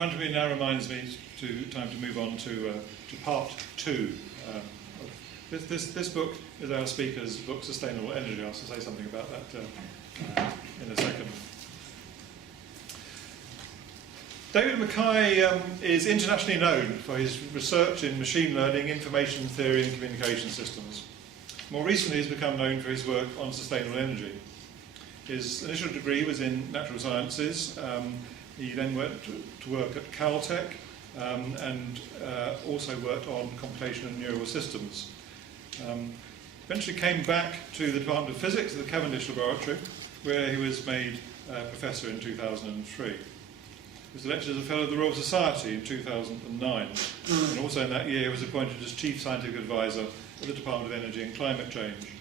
Front of me now reminds me time to move on to part two. This book is our speaker's book, Sustainable Energy. I'll say something about that in a second. David MacKay is internationally known for his research in machine learning, information theory and communication systems. More recently he's become known for his work on sustainable energy. His initial degree was in natural sciences. He then went to work at Caltech and also worked on computation and neural systems. Eventually came back to the Department of Physics at the Cavendish Laboratory, where he was made professor in 2003. He was elected as a Fellow of the Royal Society in 2009, and also in that year he was appointed as Chief Scientific Advisor at the Department of Energy and Climate Change.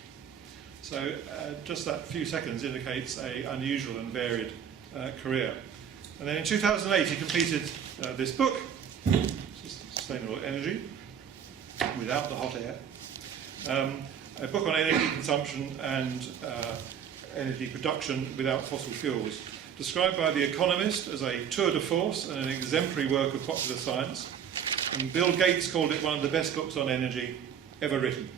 So just that few seconds indicates an unusual and varied career. And then in 2008 he completed this book, Sustainable Energy, without the hot air, a book on energy consumption and energy production without fossil fuels, described by The Economist as a tour de force and an exemplary work of popular science. And Bill Gates called it one of the best books on energy ever written.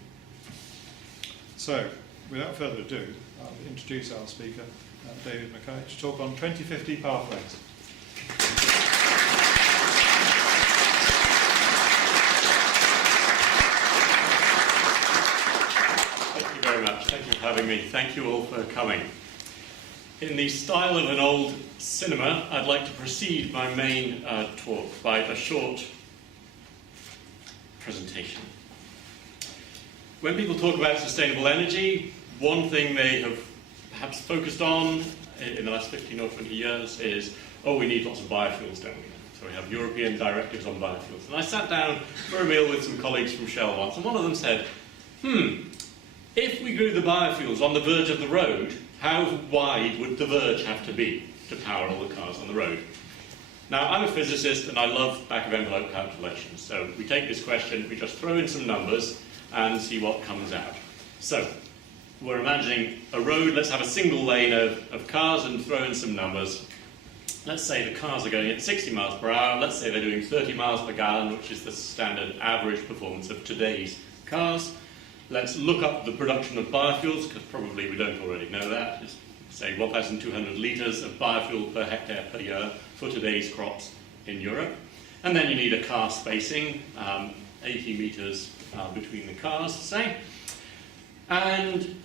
So, without further ado, I'll introduce our speaker, David MacKay, to talk on 2050 pathways. Thank you very much. Thank you for having me. Thank you all for coming. In the style of an old cinema, I'd like to precede my main talk by a short presentation. When people talk about sustainable energy, one thing they have perhaps focused on in the last 15 or 20 years is, oh, we need lots of biofuels, don't we? So we have European directives on biofuels. And I sat down for a meal with some colleagues from Shell once, and one of them said, if we grew the biofuels on the verge of the road, how wide would the verge have to be to power all the cars on the road? Now, I'm a physicist and I love back-of-envelope calculations. So we take this question, we just throw in some numbers and see what comes out. So we're imagining a road, let's have a single lane of cars and throw in some numbers. Let's say the cars are going at 60 miles per hour. Let's say they're doing 30 miles per gallon, which is the standard average performance of today's cars. Let's look up the production of biofuels, because probably we don't already know that. It's, say, 1,200 litres of biofuel per hectare per year for today's crops in Europe. And then you need a car spacing, 80 metres between the cars, say. And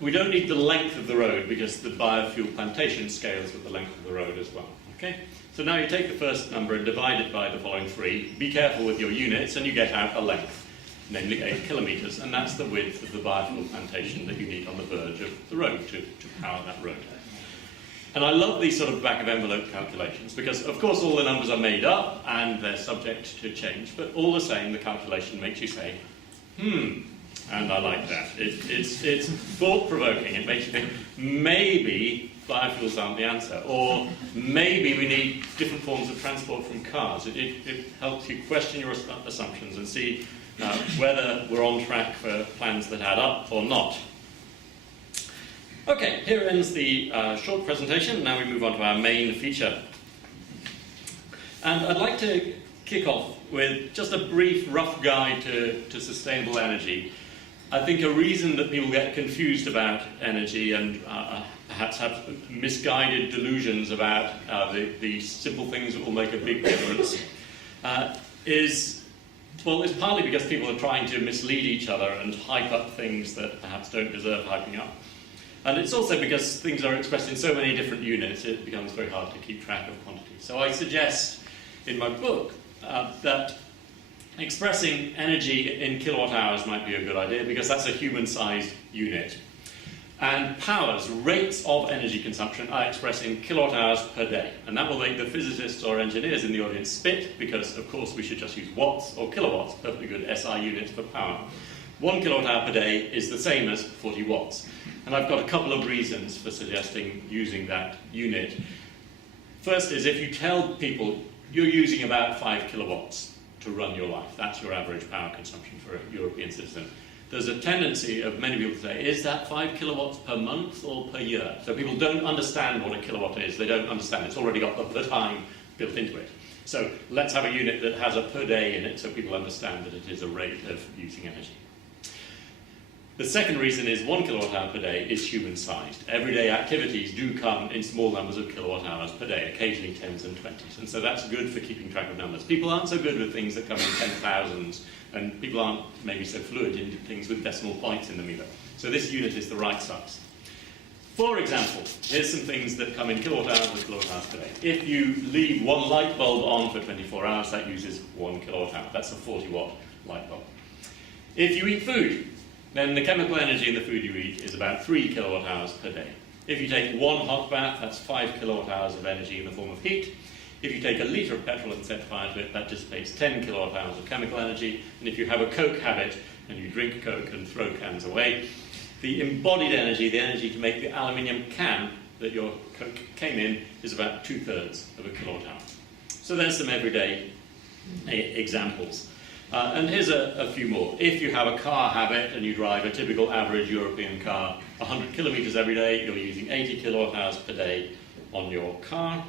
we don't need the length of the road, because the biofuel plantation scales with the length of the road as well. Okay? So now you take the first number and divide it by the following three. Be careful with your units, and you get out a length, namely 8 kilometres, and that's the width of the biofuel plantation that you need on the verge of the road to power that road. And I love these sort of back-of-envelope calculations, because of course all the numbers are made up and they're subject to change, but all the same the calculation makes you say, and I like that. It's thought-provoking. It makes you think, maybe biofuels aren't the answer, or maybe we need different forms of transport from cars. It helps you question your assumptions and see whether we're on track for plans that add up or not. Okay, here ends the short presentation. Now we move on to our main feature. And I'd like to kick off with just a brief, rough guide to sustainable energy. I think a reason that people get confused about energy and perhaps have misguided delusions about the simple things that will make a big difference is partly because people are trying to mislead each other and hype up things that perhaps don't deserve hyping up. And it's also because things are expressed in so many different units, it becomes very hard to keep track of quantity. So I suggest in my book that expressing energy in kilowatt hours might be a good idea, because that's a human-sized unit. And powers, rates of energy consumption, are expressed in kilowatt hours per day. And that will make the physicists or engineers in the audience spit, because of course we should just use watts or kilowatts, perfectly good SI units for power. 1 kilowatt hour per day is the same as 40 watts. And I've got a couple of reasons for suggesting using that unit. First is, if you tell people you're using about 5 kilowatts to run your life, that's your average power consumption for a European citizen, there's a tendency of many people to say, is that 5 kilowatts per month or per year? So people don't understand what a kilowatt is. They don't understand. It's already got the time built into it. So let's have a unit that has a per day in it so people understand that it is a rate of using energy. The second reason is 1 kilowatt hour per day is human-sized. Everyday activities do come in small numbers of kilowatt hours per day, occasionally 10s and 20s, and so that's good for keeping track of numbers. People aren't so good with things that come in 10,000s, and people aren't maybe so fluent in things with decimal points in them either. So this unit is the right size. For example, here's some things that come in kilowatt hours or kilowatt hours per day. If you leave one light bulb on for 24 hours, that uses 1 kilowatt hour. That's a 40-watt light bulb. If you eat food, then the chemical energy in the food you eat is about 3 kilowatt hours per day. If you take one hot bath, that's 5 kilowatt hours of energy in the form of heat. If you take a litre of petrol and set fire to it, that dissipates 10 kilowatt hours of chemical energy. And if you have a Coke habit and you drink Coke and throw cans away, the embodied energy, the energy to make the aluminium can that your Coke came in, is about 2/3 of a kilowatt hour. So there's some everyday examples. And here's a few more. If you have a car habit and you drive a typical average European car 100 kilometres every day, you're using 80 kilowatt hours per day on your car.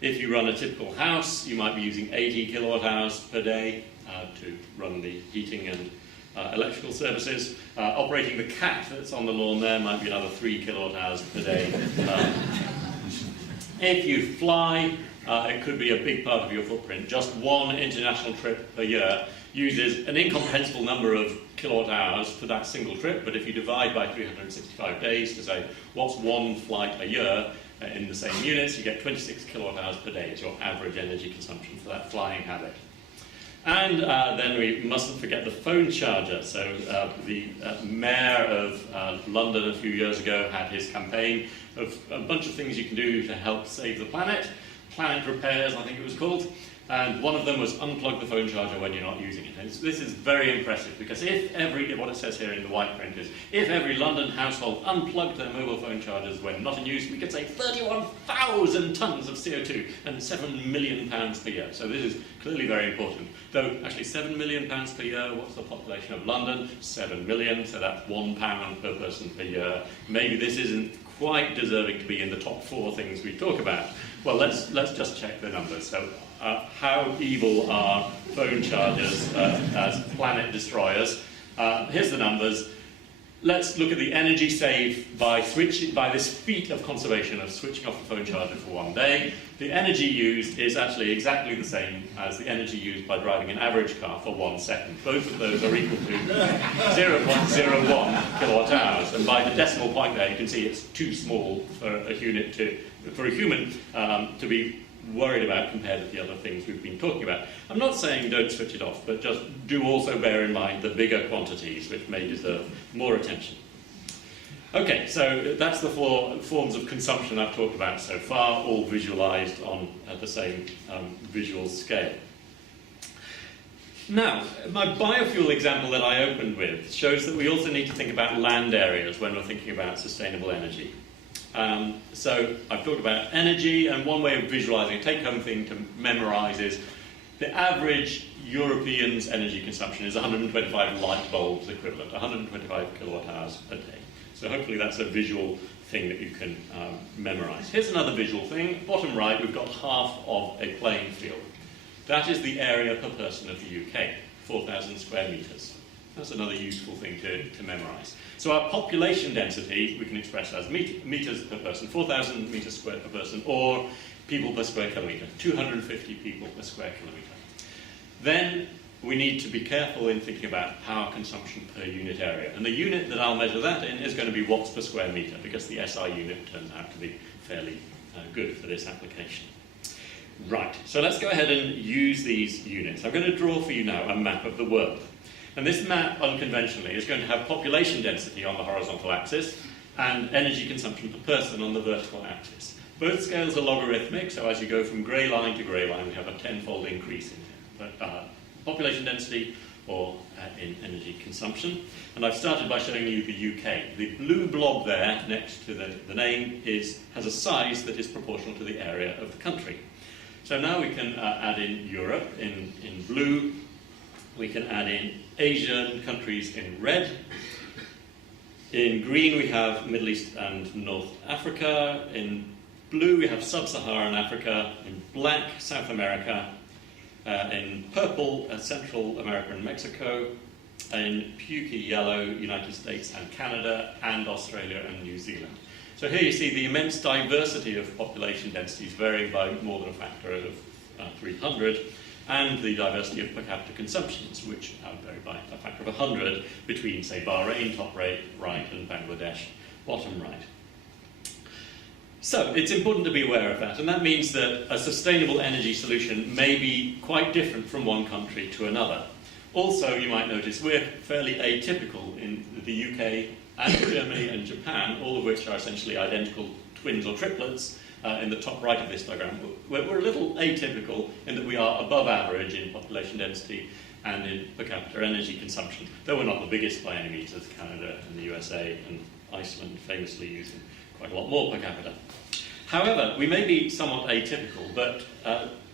If you run a typical house, you might be using 80 kilowatt hours per day to run the heating and electrical services. Operating the cat that's on the lawn there might be another 3 kilowatt hours per day. If you fly, it could be a big part of your footprint. Just one international trip per year uses an incomprehensible number of kilowatt hours for that single trip, but if you divide by 365 days to say what's one flight a year in the same units, you get 26 kilowatt hours per day is your average energy consumption for that flying habit. And then we mustn't forget the phone charger. So the mayor of London a few years ago had his campaign of a bunch of things you can do to help save the planet. Planet repairs, I think it was called. And one of them was unplug the phone charger when you're not using it. And this is very impressive because what it says here in the white print is, if every London household unplugged their mobile phone chargers when not in use, we could save 31,000 tonnes of CO2 and £7 million per year. So this is clearly very important. Though actually £7 million per year, what's the population of London? 7 million, so that's £1 per person per year. Maybe this isn't quite deserving to be in the top 4 things we talk about. Well, let's just check the numbers. So, how evil are phone chargers as planet destroyers? Here's the numbers. Let's look at the energy saved by this feat of conservation of switching off the phone charger for 1 day. The energy used is actually exactly the same as the energy used by driving an average car for 1 second. Both of those are equal to 0.01 kilowatt hours. And by the decimal point there, you can see it's too small for a human to be worried about compared with the other things we've been talking about. I'm not saying don't switch it off, but just do also bear in mind the bigger quantities, which may deserve more attention. Okay, so that's the 4 forms of consumption I've talked about so far, all visualized on the same visual scale. Now, my biofuel example that I opened with shows that we also need to think about land areas when we're thinking about sustainable energy. So I've talked about energy, and one way of visualizing a take-home thing to memorize is the average European's energy consumption is 125 light bulbs equivalent, 125 kilowatt hours a day. So hopefully that's a visual thing that you can memorize. Here's another visual thing. Bottom right, we've got half of a playing field. That is the area per person of the UK, 4,000 square metres. That's another useful thing to memorize. So our population density we can express as metres per person, 4,000 metres squared per person, or people per square kilometre, 250 people per square kilometre. Then we need to be careful in thinking about power consumption per unit area. And the unit that I'll measure that in is going to be watts per square metre, because the SI unit turns out to be fairly good for this application. Right, so let's go ahead and use these units. I'm going to draw for you now a map of the world. And this map, unconventionally, is going to have population density on the horizontal axis and energy consumption per person on the vertical axis. Both scales are logarithmic, so as you go from grey line to grey line, we have a 10-fold increase in here. But, population density or in energy consumption. And I've started by showing you the UK. The blue blob there, next to the name, has a size that is proportional to the area of the country. So now we can add in Europe in blue. We can add in Asian countries in red. In green we have Middle East and North Africa. In blue we have Sub-Saharan Africa. In black, South America. In purple, Central America and Mexico. In pukey yellow, United States and Canada, and Australia and New Zealand. So here you see the immense diversity of population densities varying by more than a factor of 300, and the diversity of per capita consumptions, which vary by a factor of 100 between, say, Bahrain, top right, and Bangladesh, bottom right. So it's important to be aware of that, and that means that a sustainable energy solution may be quite different from one country to another. Also, you might notice we're fairly atypical in the UK and Germany and Japan, all of which are essentially identical twins or triplets in the top right of this diagram. We're a little atypical in that we are above average in population density and in per capita energy consumption, though we're not the biggest by any means, as Canada and the USA and Iceland famously using quite a lot more per capita. However, we may be somewhat atypical, but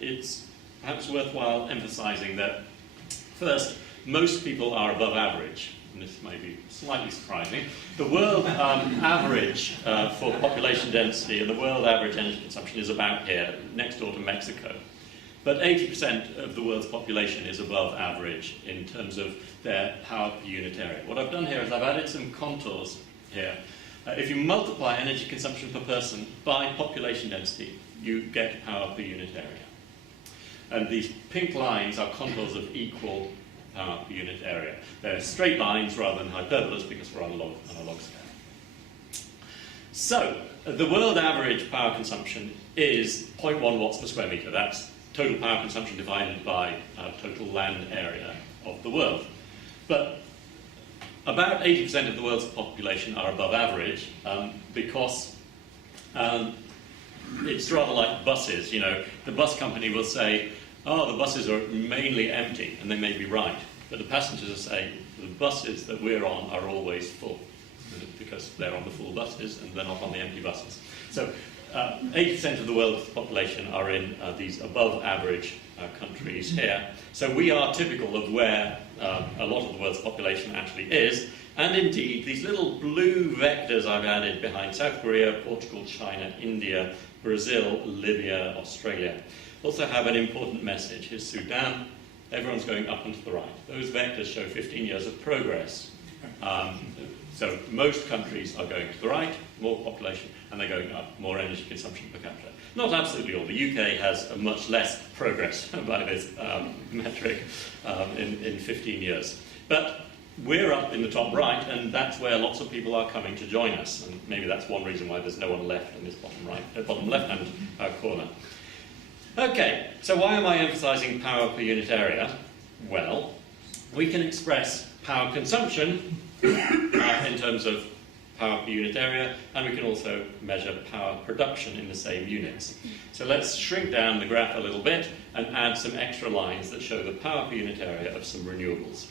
it's perhaps worthwhile emphasizing that, first, most people are above average, and this may be slightly surprising. The world average for population density and the world average energy consumption is about here, next door to Mexico. But 80% of the world's population is above average in terms of their power per unit area. What I've done here is I've added some contours here. If you multiply energy consumption per person by population density, you get power per unit area. And these pink lines are contours of equal power per unit area. They're straight lines rather than hyperbolas because we're on a log scale. So, the world average power consumption is 0.1 watts per square metre. That's total power consumption divided by total land area of the world. But about 80% of the world's population are above average because it's rather like buses. You know, the bus company will say, oh, the buses are mainly empty, and they may be right. But the passengers will say, the buses that we're on are always full, because they're on the full buses and they're not on the empty buses. So 80% of the world's population are in these above average countries here. So we are typical of where a lot of the world's population actually is. And indeed, these little blue vectors I've added behind South Korea, Portugal, China, India, Brazil, Libya, Australia also have an important message. Here's Sudan. Everyone's going up and to the right. Those vectors show 15 years of progress. So most countries are going to the right, more population, and they're going up, more energy consumption per capita. Not absolutely all. The UK has a much less progress by this metric in 15 years. But we're up in the top right, and that's where lots of people are coming to join us. And maybe that's one reason why there's no one left in this bottom left-hand corner. Okay, so why am I emphasizing power per unit area? Well, we can express power consumption in terms of power per unit area, and we can also measure power production in the same units. So let's shrink down the graph a little bit and add some extra lines that show the power per unit area of some renewables.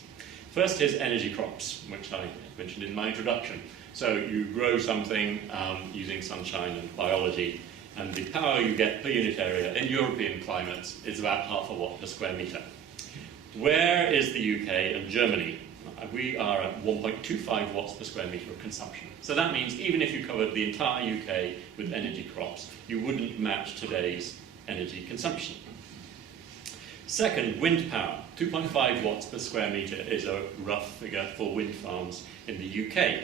First is energy crops, which I mentioned in my introduction. So you grow something using sunshine and biology, and the power you get per unit area in European climates is about half a watt per square metre. Where is the UK and Germany? We are at 1.25 watts per square metre of consumption. So that means even if you covered the entire UK with energy crops, you wouldn't match today's energy consumption. Second, wind power. 2.5 watts per square metre is a rough figure for wind farms in the UK.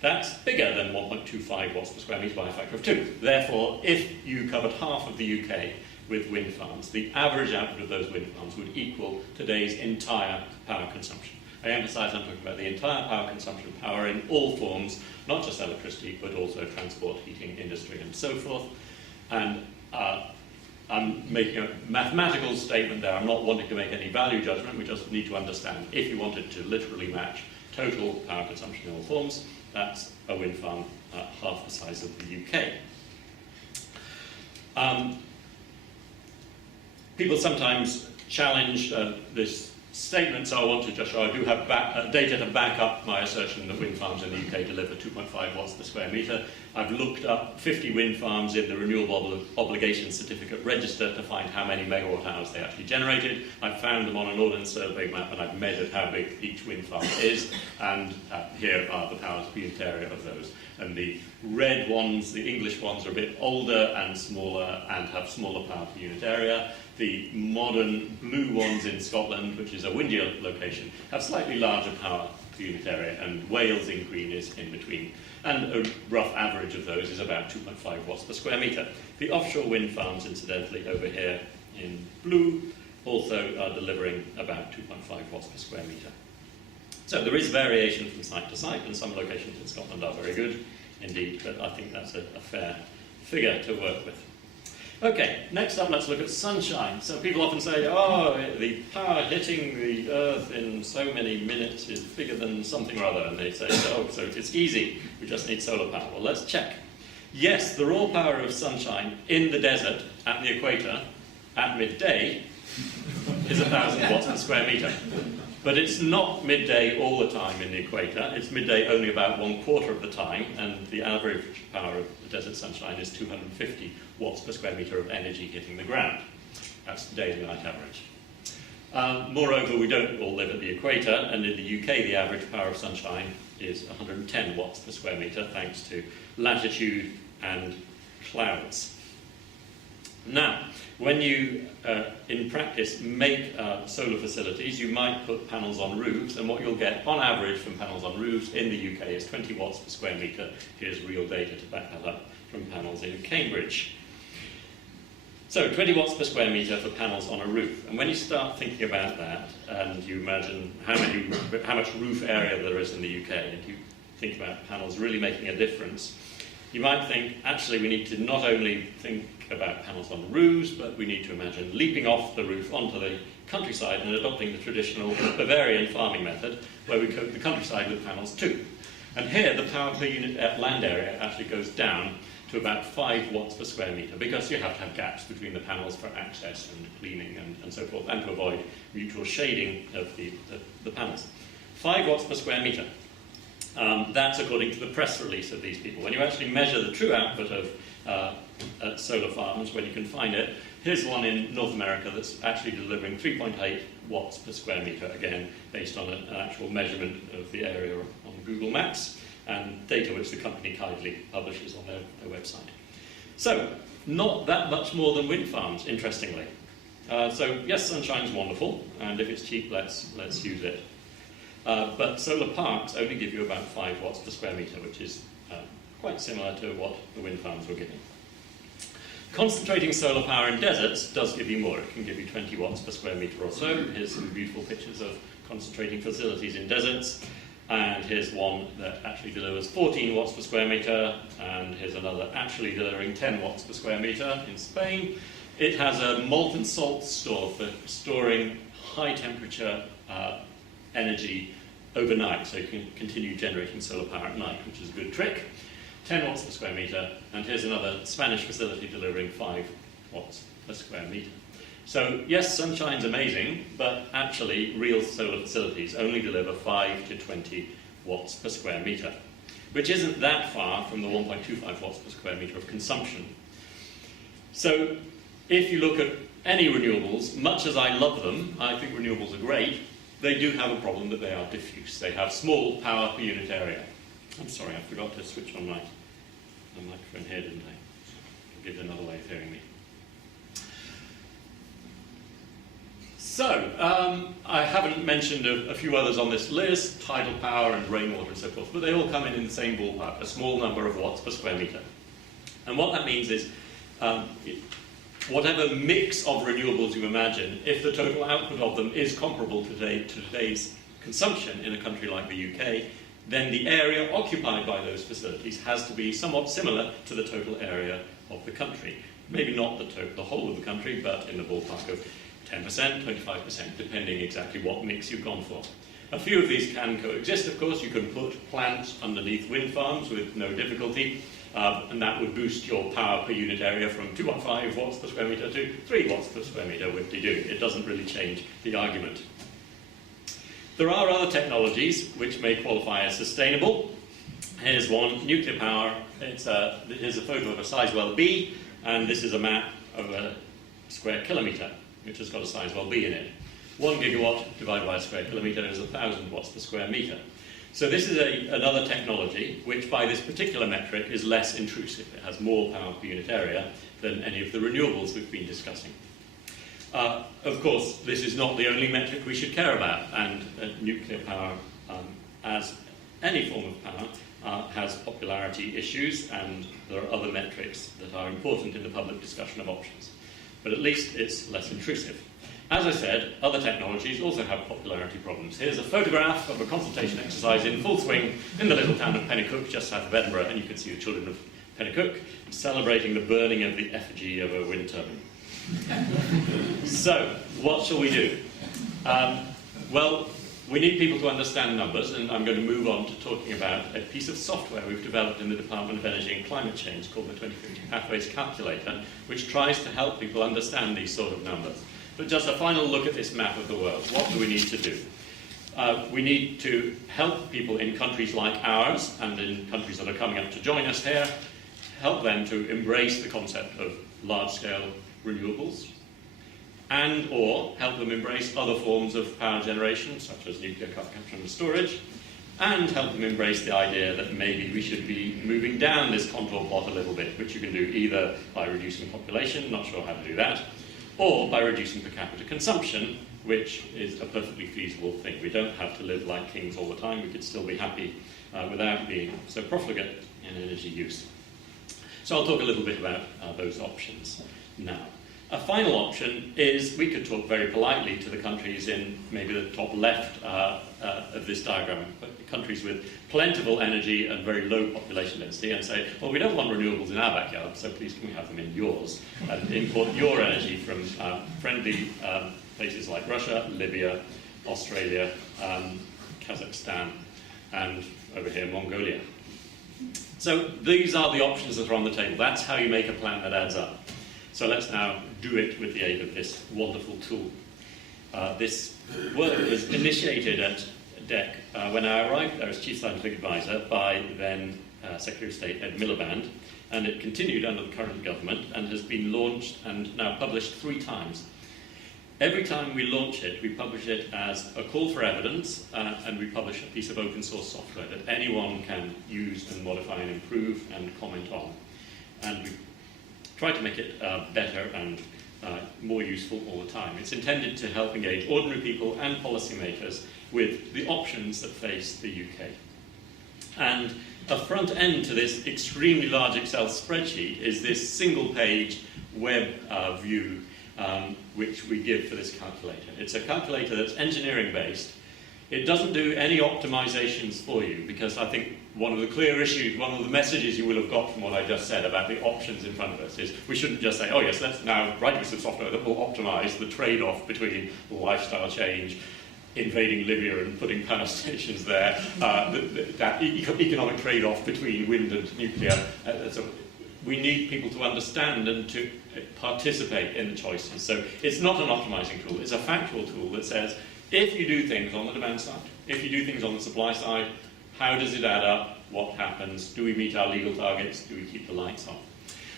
That's bigger than 1.25 watts per square metre by a factor of 2. Therefore, if you covered half of the UK with wind farms, the average output of those wind farms would equal today's entire power consumption. I emphasise I'm talking about the entire power consumption, power in all forms, not just electricity, but also transport, heating, industry, and so forth. And I'm making a mathematical statement there. I'm not wanting to make any value judgment. We just need to understand if you wanted to literally match total power consumption in all forms, that's a wind farm half the size of the UK. People sometimes challenge this statements I want to just show. I do have data to back up my assertion that wind farms in the UK deliver 2.5 watts per square metre. I've looked up 50 wind farms in the Renewable Obligation Certificate Register to find how many megawatt hours they actually generated. I've found them on an ordnance survey map, and I've measured how big each wind farm is, and here are the powers per unit area of those. And the red ones, the English ones, are a bit older and smaller and have smaller power per unit area. The modern blue ones in Scotland, which is a windier location, have slightly larger power per unit area, and Wales in green is in between. And a rough average of those is about 2.5 watts per square metre. The offshore wind farms, incidentally, over here in blue, also are delivering about 2.5 watts per square metre. So there is variation from site to site, and some locations in Scotland are very good indeed, but I think that's a fair figure to work with. Okay, next up let's look at sunshine. So people often say, oh, the power hitting the Earth in so many minutes is bigger than something or other, and they say, oh, so it's easy, we just need solar power. Well, let's check. Yes, the raw power of sunshine in the desert at the equator at midday is 1,000 watts per square metre. But it's not midday all the time in the equator. It's midday only about 1/4 of the time, and the average power of the desert sunshine is 250 watts per square metre of energy hitting the ground. That's the day and night average. Moreover, we don't all live at the equator, and in the UK the average power of sunshine is 110 watts per square metre, thanks to latitude and clouds. Now, when you, in practice, make solar facilities, you might put panels on roofs, and what you'll get, on average, from panels on roofs in the UK is 20 watts per square metre. Here's real data to back that up from panels in Cambridge. So, 20 watts per square metre for panels on a roof. And when you start thinking about that, and you imagine how much roof area there is in the UK, and you think about panels really making a difference, you might think, actually, we need to not only think about panels on roofs, but we need to imagine leaping off the roof onto the countryside and adopting the traditional Bavarian farming method, where we coat the countryside with panels too. And here, the power per unit land area actually goes down to about 5 watts per square metre, because you have to have gaps between the panels for access and cleaning and so forth, and to avoid mutual shading of the panels. 5 watts per square metre. That's according to the press release of these people. When you actually measure the true output of solar farms, when you can find it, here's one in North America that's actually delivering 3.8 watts per square metre, again, based on an actual measurement of the area on Google Maps, and data which the company kindly publishes on their website. So, not that much more than wind farms, interestingly. So, yes, sunshine's wonderful, and if it's cheap, let's use it. But solar parks only give you about 5 watts per square metre, which is quite similar to what the wind farms were giving. Concentrating solar power in deserts does give you more. It can give you 20 watts per square metre or so. Here's some beautiful pictures of concentrating facilities in deserts. And here's one that actually delivers 14 watts per square metre. And here's another actually delivering 10 watts per square metre in Spain. It has a molten salt store for storing high temperature energy overnight, so you can continue generating solar power at night, which is a good trick. 10 watts per square metre, and here's another Spanish facility delivering 5 watts per square metre. So yes, sunshine's amazing, but actually real solar facilities only deliver 5 to 20 watts per square metre, which isn't that far from the 1.25 watts per square metre of consumption. So if you look at any renewables, much as I love them, I think renewables are great, they do have a problem that they are diffuse. They have small power per unit area. I'm sorry, I forgot to switch on my microphone here, didn't I? I'll give it another way of hearing me. So, I haven't mentioned a few others on this list, tidal power and rainwater and so forth, but they all come in the same ballpark, a small number of watts per square metre. And what that means is, whatever mix of renewables you imagine, if the total output of them is comparable to today's consumption in a country like the UK, then the area occupied by those facilities has to be somewhat similar to the total area of the country. Maybe not the whole of the country, but in the ballpark of 10%, 25%, depending exactly what mix you've gone for. A few of these can coexist, of course. You can put plants underneath wind farms with no difficulty, and that would boost your power per unit area from 2.5 watts per square metre to 3 watts per square metre, which they do. It doesn't really change the argument. There are other technologies which may qualify as sustainable. Here's one, nuclear power. Here's a photo of a Sizewell B, and this is a map of a square kilometre, which has got a Sizewell B in it. 1 gigawatt divided by a square kilometre is 1,000 watts per square metre. So this is another technology which, by this particular metric, is less intrusive. It has more power per unit area than any of the renewables we've been discussing. Of course, this is not the only metric we should care about, and nuclear power, as any form of power, has popularity issues, and there are other metrics that are important in the public discussion of options. But at least it's less intrusive. As I said, other technologies also have popularity problems. Here's a photograph of a consultation exercise in full swing in the little town of Pennycook, just south of Edinburgh, and you can see the children of Pennycook celebrating the burning of the effigy of a wind turbine. So, what shall we do? Well, we need people to understand numbers, and I'm going to move on to talking about a piece of software we've developed in the Department of Energy and Climate Change called the 2050 Pathways Calculator, which tries to help people understand these sort of numbers. But just a final look at this map of the world. What do we need to do? We need to help people in countries like ours, and in countries that are coming up to join us here, help them to embrace the concept of large-scale renewables, and or help them embrace other forms of power generation, such as nuclear capture and storage, and help them embrace the idea that maybe we should be moving down this contour plot a little bit, which you can do either by reducing population, not sure how to do that, or by reducing per capita consumption, which is a perfectly feasible thing. We don't have to live like kings all the time. We could still be happy without being so profligate in energy use. So I'll talk a little bit about those options now. A final option is we could talk very politely to the countries in maybe the top left of this diagram, countries with plentiful energy and very low population density, and say, well, we don't want renewables in our backyard, so please can we have them in yours, and import your energy from friendly places like Russia, Libya, Australia, Kazakhstan, and over here, Mongolia. So these are the options that are on the table. That's how you make a plan that adds up. So let's now do it with the aid of this wonderful tool. This work was initiated at DECC when I arrived there as Chief Scientific Advisor by then Secretary of State Ed Miliband, and it continued under the current government and has been launched and now published 3 times. Every time we launch it, we publish it as a call for evidence, and we publish a piece of open source software that anyone can use and modify and improve and comment on. And we try to make it better and more useful all the time. It's intended to help engage ordinary people and policymakers with the options that face the UK. And a front end to this extremely large Excel spreadsheet is this single page web view which we give for this calculator. It's a calculator that's engineering based. It doesn't do any optimizations for you, because I think one of the clear issues, one of the messages you will have got from what I just said about the options in front of us is we shouldn't just say, oh yes, let's now write a piece of software that will optimize the trade-off between lifestyle change, invading Libya and putting power stations there, that economic trade-off between wind and nuclear. So we need people to understand and to participate in the choices. So it's not an optimizing tool, it's a factual tool that says, if you do things on the demand side, if you do things on the supply side, how does it add up? What happens? Do we meet our legal targets? Do we keep the lights on?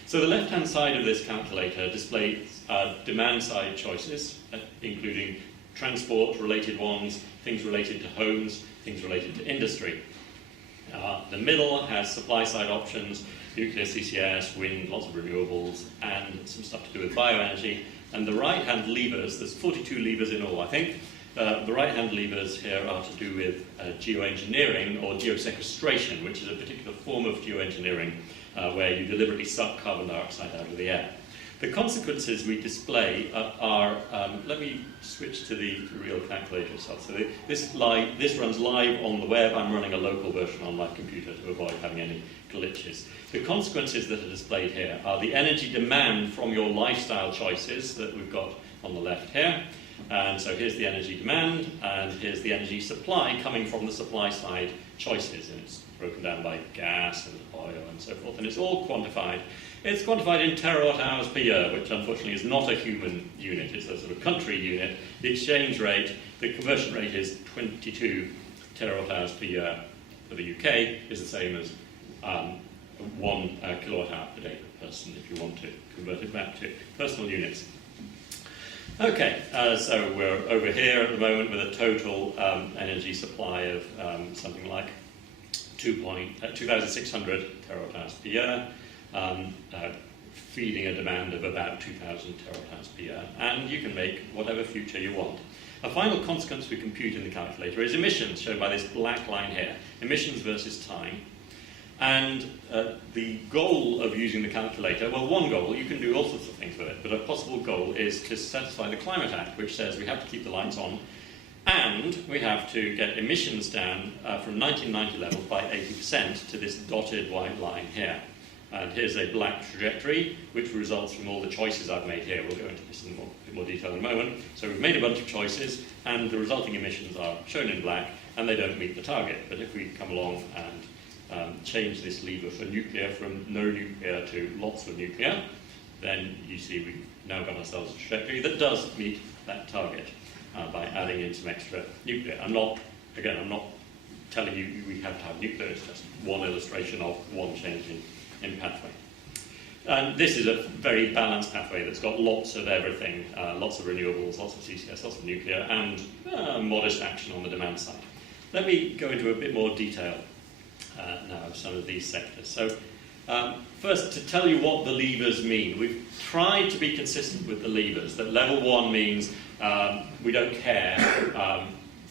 So the left-hand side of this calculator displays demand-side choices, including transport-related ones, things related to homes, things related to industry. The middle has supply-side options, nuclear, CCS, wind, lots of renewables, and some stuff to do with bioenergy. And the right-hand levers, there's 42 levers in all, I think. The right-hand levers here are to do with geoengineering or geosequestration, which is a particular form of geoengineering where you deliberately suck carbon dioxide out of the air. The consequences we display are, let me switch to the real calculator itself. So this runs live on the web. I'm running a local version on my computer to avoid having any glitches. The consequences that are displayed here are the energy demand from your lifestyle choices that we've got on the left here. And so here's the energy demand, and here's the energy supply coming from the supply side choices. And it's broken down by gas and oil and so forth, and it's all quantified. It's quantified in terawatt hours per year, which unfortunately is not a human unit, it's a sort of country unit. The exchange rate, the conversion rate is 22 terawatt hours per year for the UK, is the same as 1 kilowatt hour per day per person, if you want to convert it back to personal units. Okay, so we're over here at the moment with a total energy supply of something like 2,600 terawatt hours per year, feeding a demand of about 2,000 terawatt hours per year, and you can make whatever future you want. A final consequence we compute in the calculator is emissions, shown by this black line here, emissions versus time. And the goal of using the calculator, well, one goal, you can do all sorts of things with it, but a possible goal is to satisfy the Climate Act, which says we have to keep the lights on, and we have to get emissions down from 1990 levels by 80% to this dotted white line here. And here's a black trajectory, which results from all the choices I've made here. We'll go into this in a bit more detail in a moment. So we've made a bunch of choices, and the resulting emissions are shown in black, and they don't meet the target. But if we come along and change this lever for nuclear from no nuclear to lots of nuclear, then you see we've now got ourselves a trajectory that does meet that target by adding in some extra nuclear. I'm not telling you we have to have nuclear, it's just one illustration of one change in pathway. And this is a very balanced pathway that's got lots of everything, lots of renewables, lots of CCS, lots of nuclear, and modest action on the demand side. Let me go into a bit more detail now of some of these sectors. So first, to tell you what the levers mean, we've tried to be consistent with the levers, that level 1 means we don't care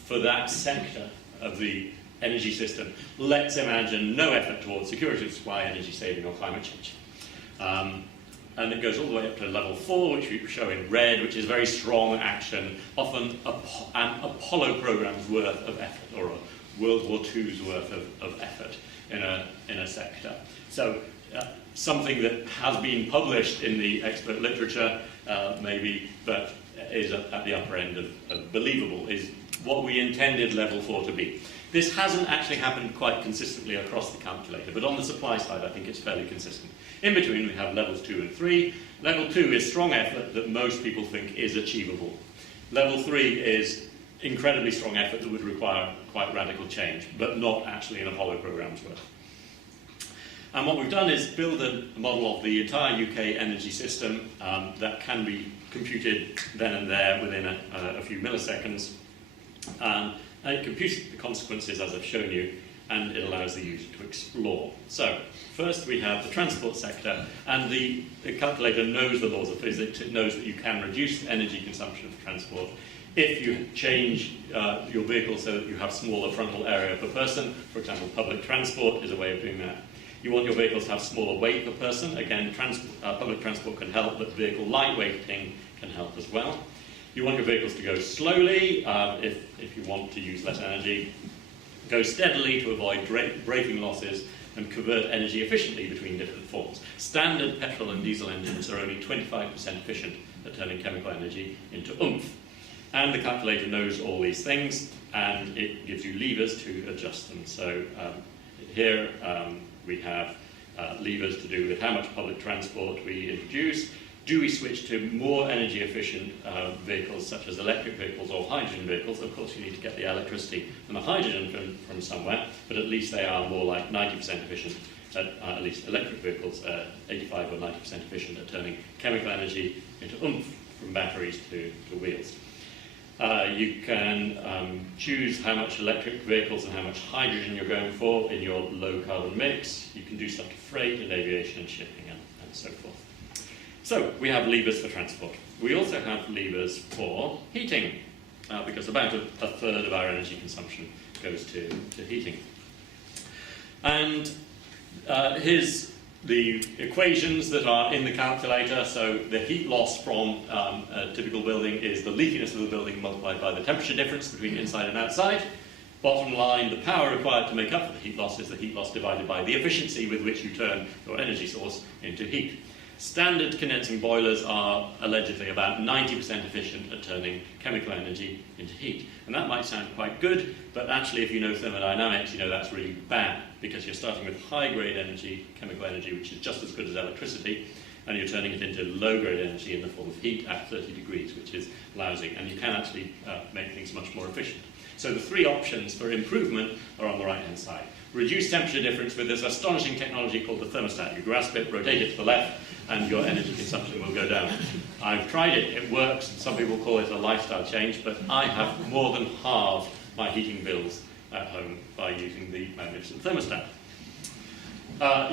for that sector of the energy system. Let's imagine no effort towards security of supply, energy saving, or climate change. And it goes all the way up to level 4, which we show in red, which is very strong action, often an Apollo program's worth of effort, or a World War II's worth of effort in a sector. So something that has been published in the expert literature, maybe, but is at the upper end of believable, is what we intended level 4 to be. This hasn't actually happened quite consistently across the calculator, but on the supply side I think it's fairly consistent. In between we have levels 2 and 3. Level 2 is strong effort that most people think is achievable. Level 3 is incredibly strong effort that would require quite radical change, but not actually an Apollo program's worth. And what we've done is build a model of the entire UK energy system that can be computed then and there within a few milliseconds. And it computes the consequences as I've shown you, and it allows the user to explore. So first we have the transport sector, and the calculator knows the laws of physics. It knows that you can reduce energy consumption for transport if you change your vehicle so that you have smaller frontal area per person. For example, public transport is a way of doing that. You want your vehicles to have smaller weight per person. Again, public transport can help, but vehicle lightweighting can help as well. You want your vehicles to go slowly if you want to use less energy. Go steadily to avoid braking losses, and convert energy efficiently between different forms. Standard petrol and diesel engines are only 25% efficient at turning chemical energy into oomph. And the calculator knows all these things, and it gives you levers to adjust them. So here we have levers to do with how much public transport we introduce. Do we switch to more energy efficient vehicles such as electric vehicles or hydrogen vehicles? Of course you need to get the electricity and the hydrogen from somewhere, but at least they are more like 90% efficient, at least electric vehicles, 85 or 90% efficient at turning chemical energy into oomph from batteries to wheels. You can choose how much electric vehicles and how much hydrogen you're going for in your low carbon mix. You can do stuff to freight and aviation and shipping and so forth. So we have levers for transport. We also have levers for heating, because about a third of our energy consumption goes to heating. And here's the equations that are in the calculator. So the heat loss from a typical building is the leakiness of the building multiplied by the temperature difference between inside and outside. Bottom line, the power required to make up for the heat loss is the heat loss divided by the efficiency with which you turn your energy source into heat. Standard condensing boilers are allegedly about 90% efficient at turning chemical energy into heat. And that might sound quite good, but actually if you know thermodynamics, you know that's really bad, because you're starting with high-grade energy, chemical energy, which is just as good as electricity, and you're turning it into low-grade energy in the form of heat at 30 degrees, which is lousy, and you can actually make things much more efficient. So the three options for improvement are on the right-hand side. Reduce temperature difference with this astonishing technology called the thermostat. You grasp it, rotate it to the left, and your energy consumption will go down. I've tried it, it works. Some people call it a lifestyle change, but I have more than halved my heating bills at home by using the magnificent thermostat.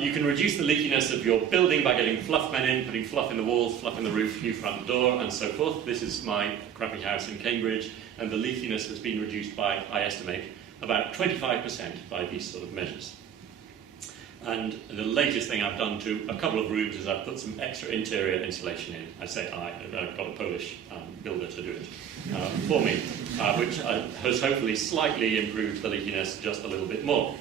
You can reduce the leakiness of your building by getting fluff men in, putting fluff in the walls, fluff in the roof, new front door, and so forth. This is my crappy house in Cambridge, and the leakiness has been reduced by, I estimate, about 25% by these sort of measures. And the latest thing I've done to a couple of rooms is I've put some extra interior insulation in. I say I've got a Polish builder to do it for me, which has hopefully slightly improved the leakiness just a little bit more.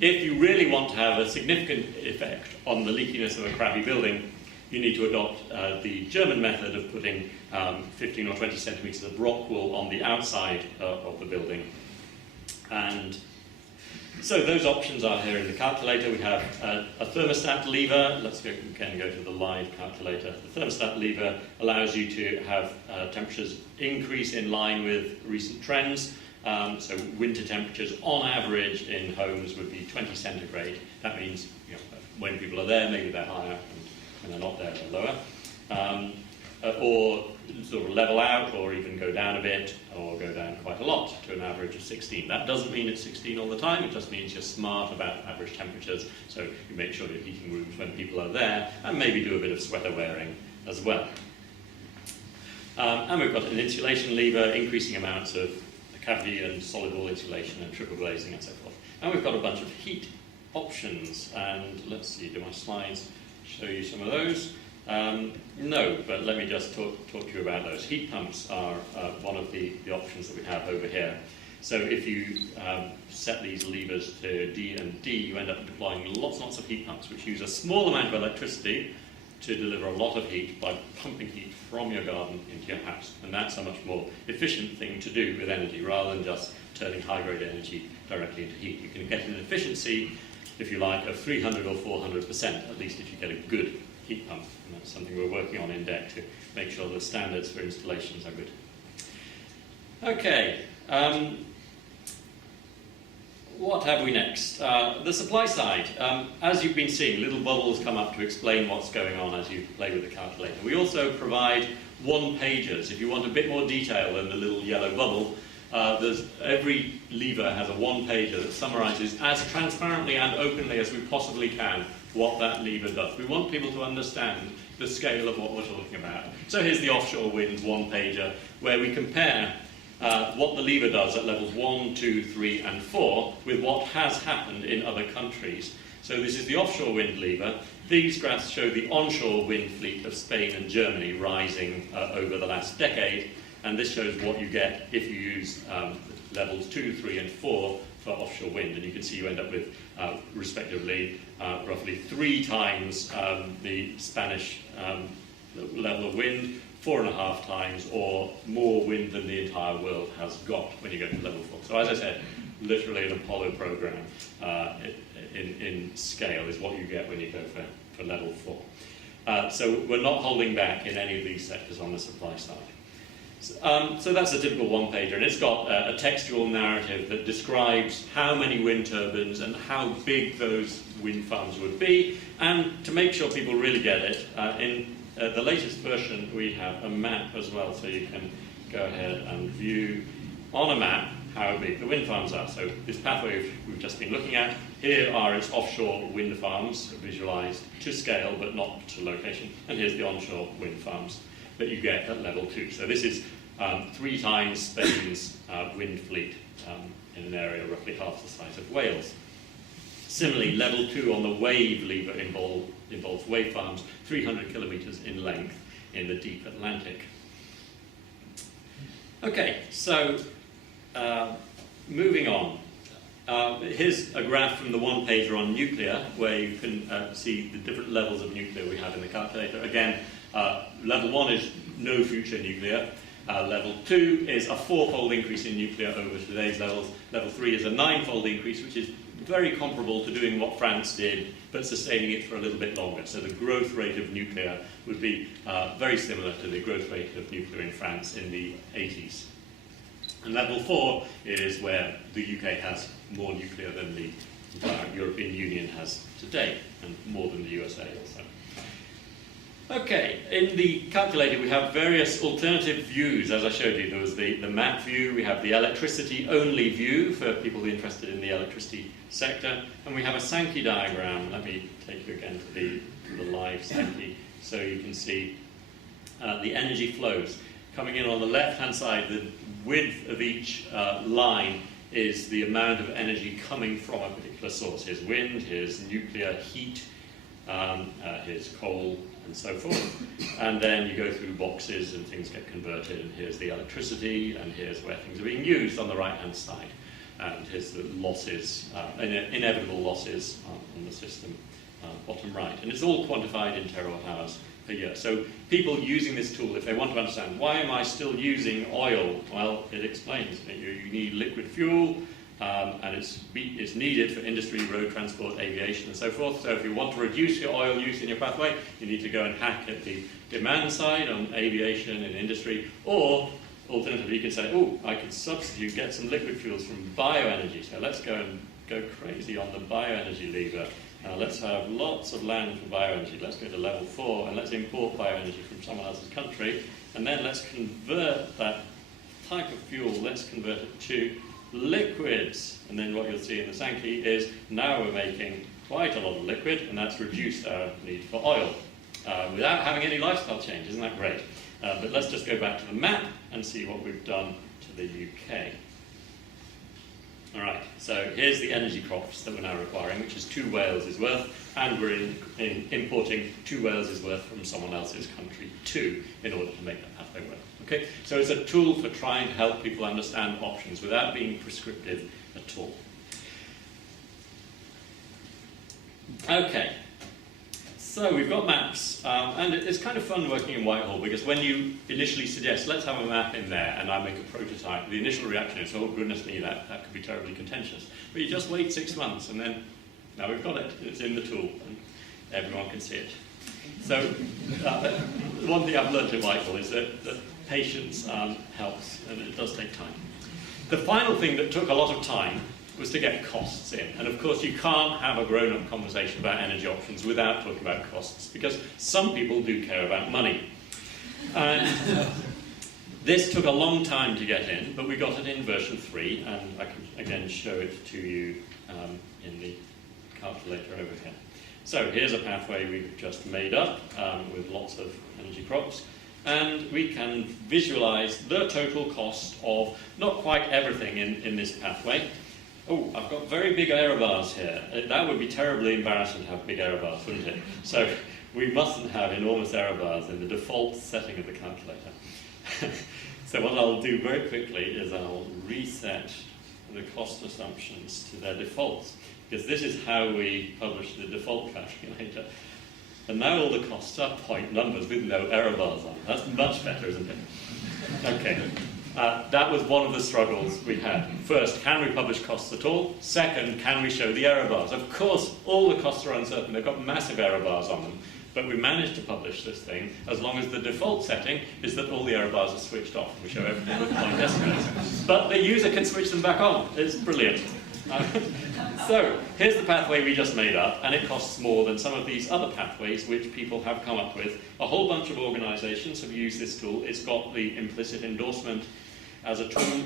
If you really want to have a significant effect on the leakiness of a crappy building, you need to adopt the German method of putting 15 or 20 centimetres of rock wool on the outside of the building. And so those options are here in the calculator. We have a thermostat lever. Let's go to the live calculator. The thermostat lever allows you to have temperatures increase in line with recent trends. So winter temperatures on average in homes would be 20 centigrade. That means when people are there, maybe they're higher, and when they're not there, they're lower. Or sort of level out, or even go down a bit, or go down quite a lot to an average of 16. That doesn't mean it's 16 all the time, it just means you're smart about average temperatures, so you make sure you're heating rooms when people are there, and maybe do a bit of sweater wearing as well. And we've got an insulation lever, increasing amounts of cavity and solid wall insulation and triple glazing and so forth. And we've got a bunch of heat options, and let's see, do my slides show you some of those? No, but let me just talk to you about those. Heat pumps are one of the options that we have over here. So if you set these levers to D and D, you end up deploying lots and lots of heat pumps, which use a small amount of electricity to deliver a lot of heat by pumping heat from your garden into your house. And that's a much more efficient thing to do with energy, rather than just turning high-grade energy directly into heat. You can get an efficiency, if you like, of 300 or 400%, at least if you get a good heat pump. And that's something we're working on in DECC to make sure the standards for installations are good. Okay. What have we next? The supply side. As you've been seeing, little bubbles come up to explain what's going on as you play with the calculator. We also provide one-pagers. If you want a bit more detail than the little yellow bubble, every lever has a one-pager that summarises as transparently and openly as we possibly can what that lever does. We want people to understand the scale of what we're talking about. So here's the offshore wind one-pager, where we compare what the lever does at levels 1, 2, 3 and 4 with what has happened in other countries. So this is the offshore wind lever. These graphs show the onshore wind fleet of Spain and Germany rising over the last decade, and this shows what you get if you use levels 2, 3 and 4 for offshore wind, and you can see you end up with respectively roughly 3 times the Spanish level of wind, 4.5 times or more wind than the entire world has got when you go to level 4. So as I said, literally an Apollo program in scale is what you get when you go for level 4. So we're not holding back in any of these sectors on the supply side. So that's a typical one-pager, and it's got a textual narrative that describes how many wind turbines and how big those wind farms would be, and to make sure people really get it, in the latest version we have a map as well, so you can go ahead and view on a map how big the wind farms are. So this pathway we've just been looking at, here are its offshore wind farms visualised to scale but not to location, and here's the onshore wind farms that you get at level 2. So this is 3 times Spain's wind fleet in an area roughly half the size of Wales. Similarly, level 2 on the wave lever involves wave farms 300 kilometres in length in the deep Atlantic. Okay, so moving on. Here's a graph from the one-pager on nuclear, where you can see the different levels of nuclear we have in the calculator. Again, level 1 is no future nuclear. Level 2 is a 4-fold increase in nuclear over today's levels. Level 3 is a 9-fold increase, which is very comparable to doing what France did, but sustaining it for a little bit longer. So the growth rate of nuclear would be very similar to the growth rate of nuclear in France in the 80s. And level 4 is where the UK has more nuclear than the entire European Union has today, and more than the USA also. Okay, in the calculator we have various alternative views, as I showed you. There was the map view, we have the electricity-only view for people interested in the electricity sector, and we have a Sankey diagram. Let me take you again to the live Sankey, so you can see the energy flows. Coming in on the left-hand side, the width of each line is the amount of energy coming from a particular source. Here's wind, here's nuclear heat, here's coal, and so forth. And then you go through boxes and things get converted, and here's the electricity, and here's where things are being used on the right-hand side. And here's the losses, inevitable losses on the system, bottom right. And it's all quantified in terawatt hours per year. So people using this tool, if they want to understand, why am I still using oil? Well, it explains that you need liquid fuel, and it's needed for industry, road transport, aviation, and so forth. So if you want to reduce your oil use in your pathway, you need to go and hack at the demand side on aviation and industry, or alternatively you can say, oh, I could substitute, get some liquid fuels from bioenergy. So let's go crazy on the bioenergy lever. Let's have lots of land for bioenergy. Let's go to level 4 and let's import bioenergy from someone else's country. And then let's convert that type of fuel, let's convert it to liquids. And then what you'll see in the Sankey is now we're making quite a lot of liquid, and that's reduced our need for oil without having any lifestyle change. Isn't that great? But let's just go back to the map and see what we've done to the UK. All right, so here's the energy crops that we're now requiring, which is 2 Wales' worth, and we're importing 2 Wales' worth from someone else's country too, in order to make that pathway work. Okay, so it's a tool for trying to help people understand options without being prescriptive at all. Okay, so we've got maps, and it's kind of fun working in Whitehall, because when you initially suggest, let's have a map in there, and I make a prototype, the initial reaction is, oh goodness me, that could be terribly contentious. But you just wait 6 months, and then now we've got it, it's in the tool, and everyone can see it. So one thing I've learned at Whitehall is that patience helps, and it does take time. The final thing that took a lot of time was to get costs in. And of course you can't have a grown-up conversation about energy options without talking about costs, because some people do care about money. And this took a long time to get in, but we got it in version 3, and I can again show it to you in the calculator over here. So here's a pathway we've just made up with lots of energy crops. And we can visualize the total cost of not quite everything in this pathway. Oh, I've got very big error bars here. That would be terribly embarrassing to have big error bars, wouldn't it? So we mustn't have enormous error bars in the default setting of the calculator. So what I'll do very quickly is I'll reset the cost assumptions to their defaults, because this is how we publish the default calculator. And now all the costs are point numbers with no error bars on. That's much better, isn't it? Okay. That was one of the struggles we had. First, can we publish costs at all? Second, can we show the error bars? Of course, all the costs are uncertain. They've got massive error bars on them. But we managed to publish this thing as long as the default setting is that all the error bars are switched off. We show everything with point decimals. But the user can switch them back on. It's brilliant. So here's the pathway we just made up, and it costs more than some of these other pathways which people have come up with. A whole bunch of organisations have used this tool. It's got the implicit endorsement as a tool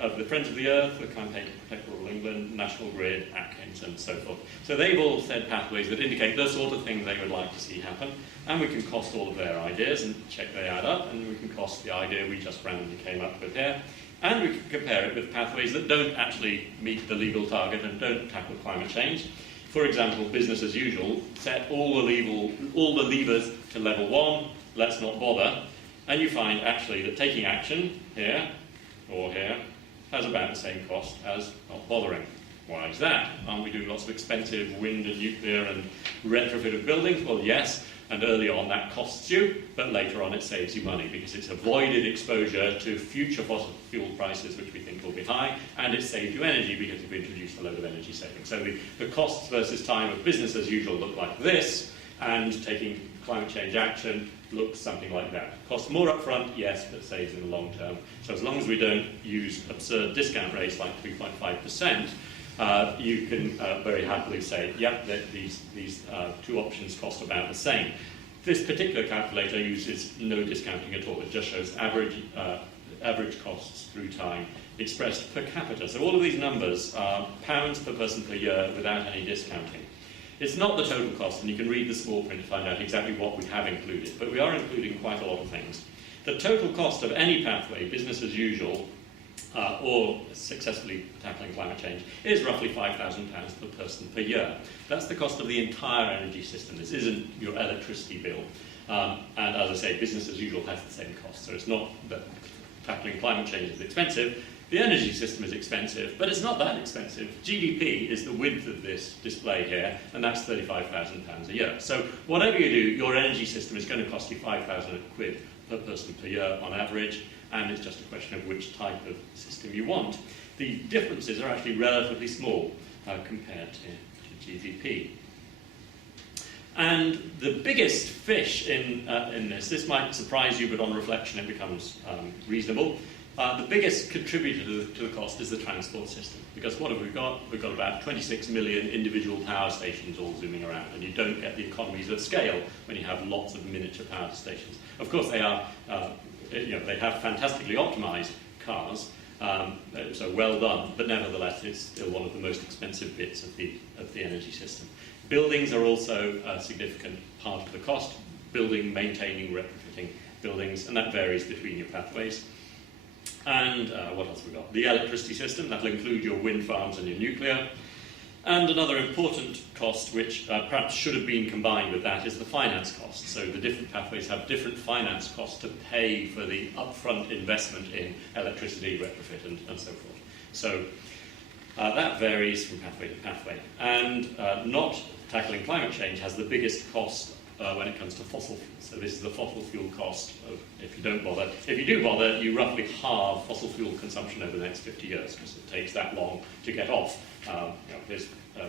of the Friends of the Earth, the Campaign to Protect Rural England, National Grid, Atkins, and so forth. So they've all said pathways that indicate the sort of thing they would like to see happen, and we can cost all of their ideas and check they add up, and we can cost the idea we just randomly came up with here. And we can compare it with pathways that don't actually meet the legal target and don't tackle climate change. For example, business as usual, set all the levers to level 1, let's not bother, and you find actually that taking action here or here has about the same cost as not bothering. Why is that? Aren't we doing lots of expensive wind and nuclear and retrofit of buildings? Well, yes, and early on that costs you, but later on it saves you money because it's avoided exposure to future fossil fuel prices, which we think will be high, and it saved you energy because you've introduced a load of energy savings. So the costs versus time of business as usual look like this, and taking climate change action looks something like that. Costs more upfront, yes, but saves in the long term. So as long as we don't use absurd discount rates like 3.5%, you can very happily say, yep, these two options cost about the same. This particular calculator uses no discounting at all. It just shows average costs through time expressed per capita. So all of these numbers are pounds per person per year without any discounting. It's not the total cost, and you can read the small print to find out exactly what we have included, but we are including quite a lot of things. The total cost of any pathway, business as usual, or successfully tackling climate change, is roughly £5,000 per person per year. That's the cost of the entire energy system. This isn't your electricity bill. And as I say, business as usual has the same cost. So it's not that tackling climate change is expensive. The energy system is expensive, but it's not that expensive. GDP is the width of this display here, and that's £35,000 a year. So whatever you do, your energy system is going to cost you £5,000 per person per year on average, and it's just a question of which type of system you want. The differences are actually relatively small compared to GDP. And the biggest fish in this might surprise you, but on reflection it becomes reasonable. The biggest contributor to the cost is the transport system, because what have we got? We've got about 26 million individual power stations all zooming around, and you don't get the economies of scale when you have lots of miniature power stations. Of course, they are, they have fantastically optimized cars, so well done, but nevertheless, it's still one of the most expensive bits of the energy system. Buildings are also a significant part of the cost. Building, maintaining, retrofitting buildings, and that varies between your pathways. And what else have we got? The electricity system, that'll include your wind farms and your nuclear. And another important cost, which perhaps should have been combined with that, is the finance cost. So the different pathways have different finance costs to pay for the upfront investment in electricity, retrofit, and so forth. So that varies from pathway to pathway. And not tackling climate change has the biggest cost when it comes to fossil fuels. So this is the fossil fuel cost of if you don't bother. If you do bother, you roughly halve fossil fuel consumption over the next 50 years because it takes that long to get off. Here's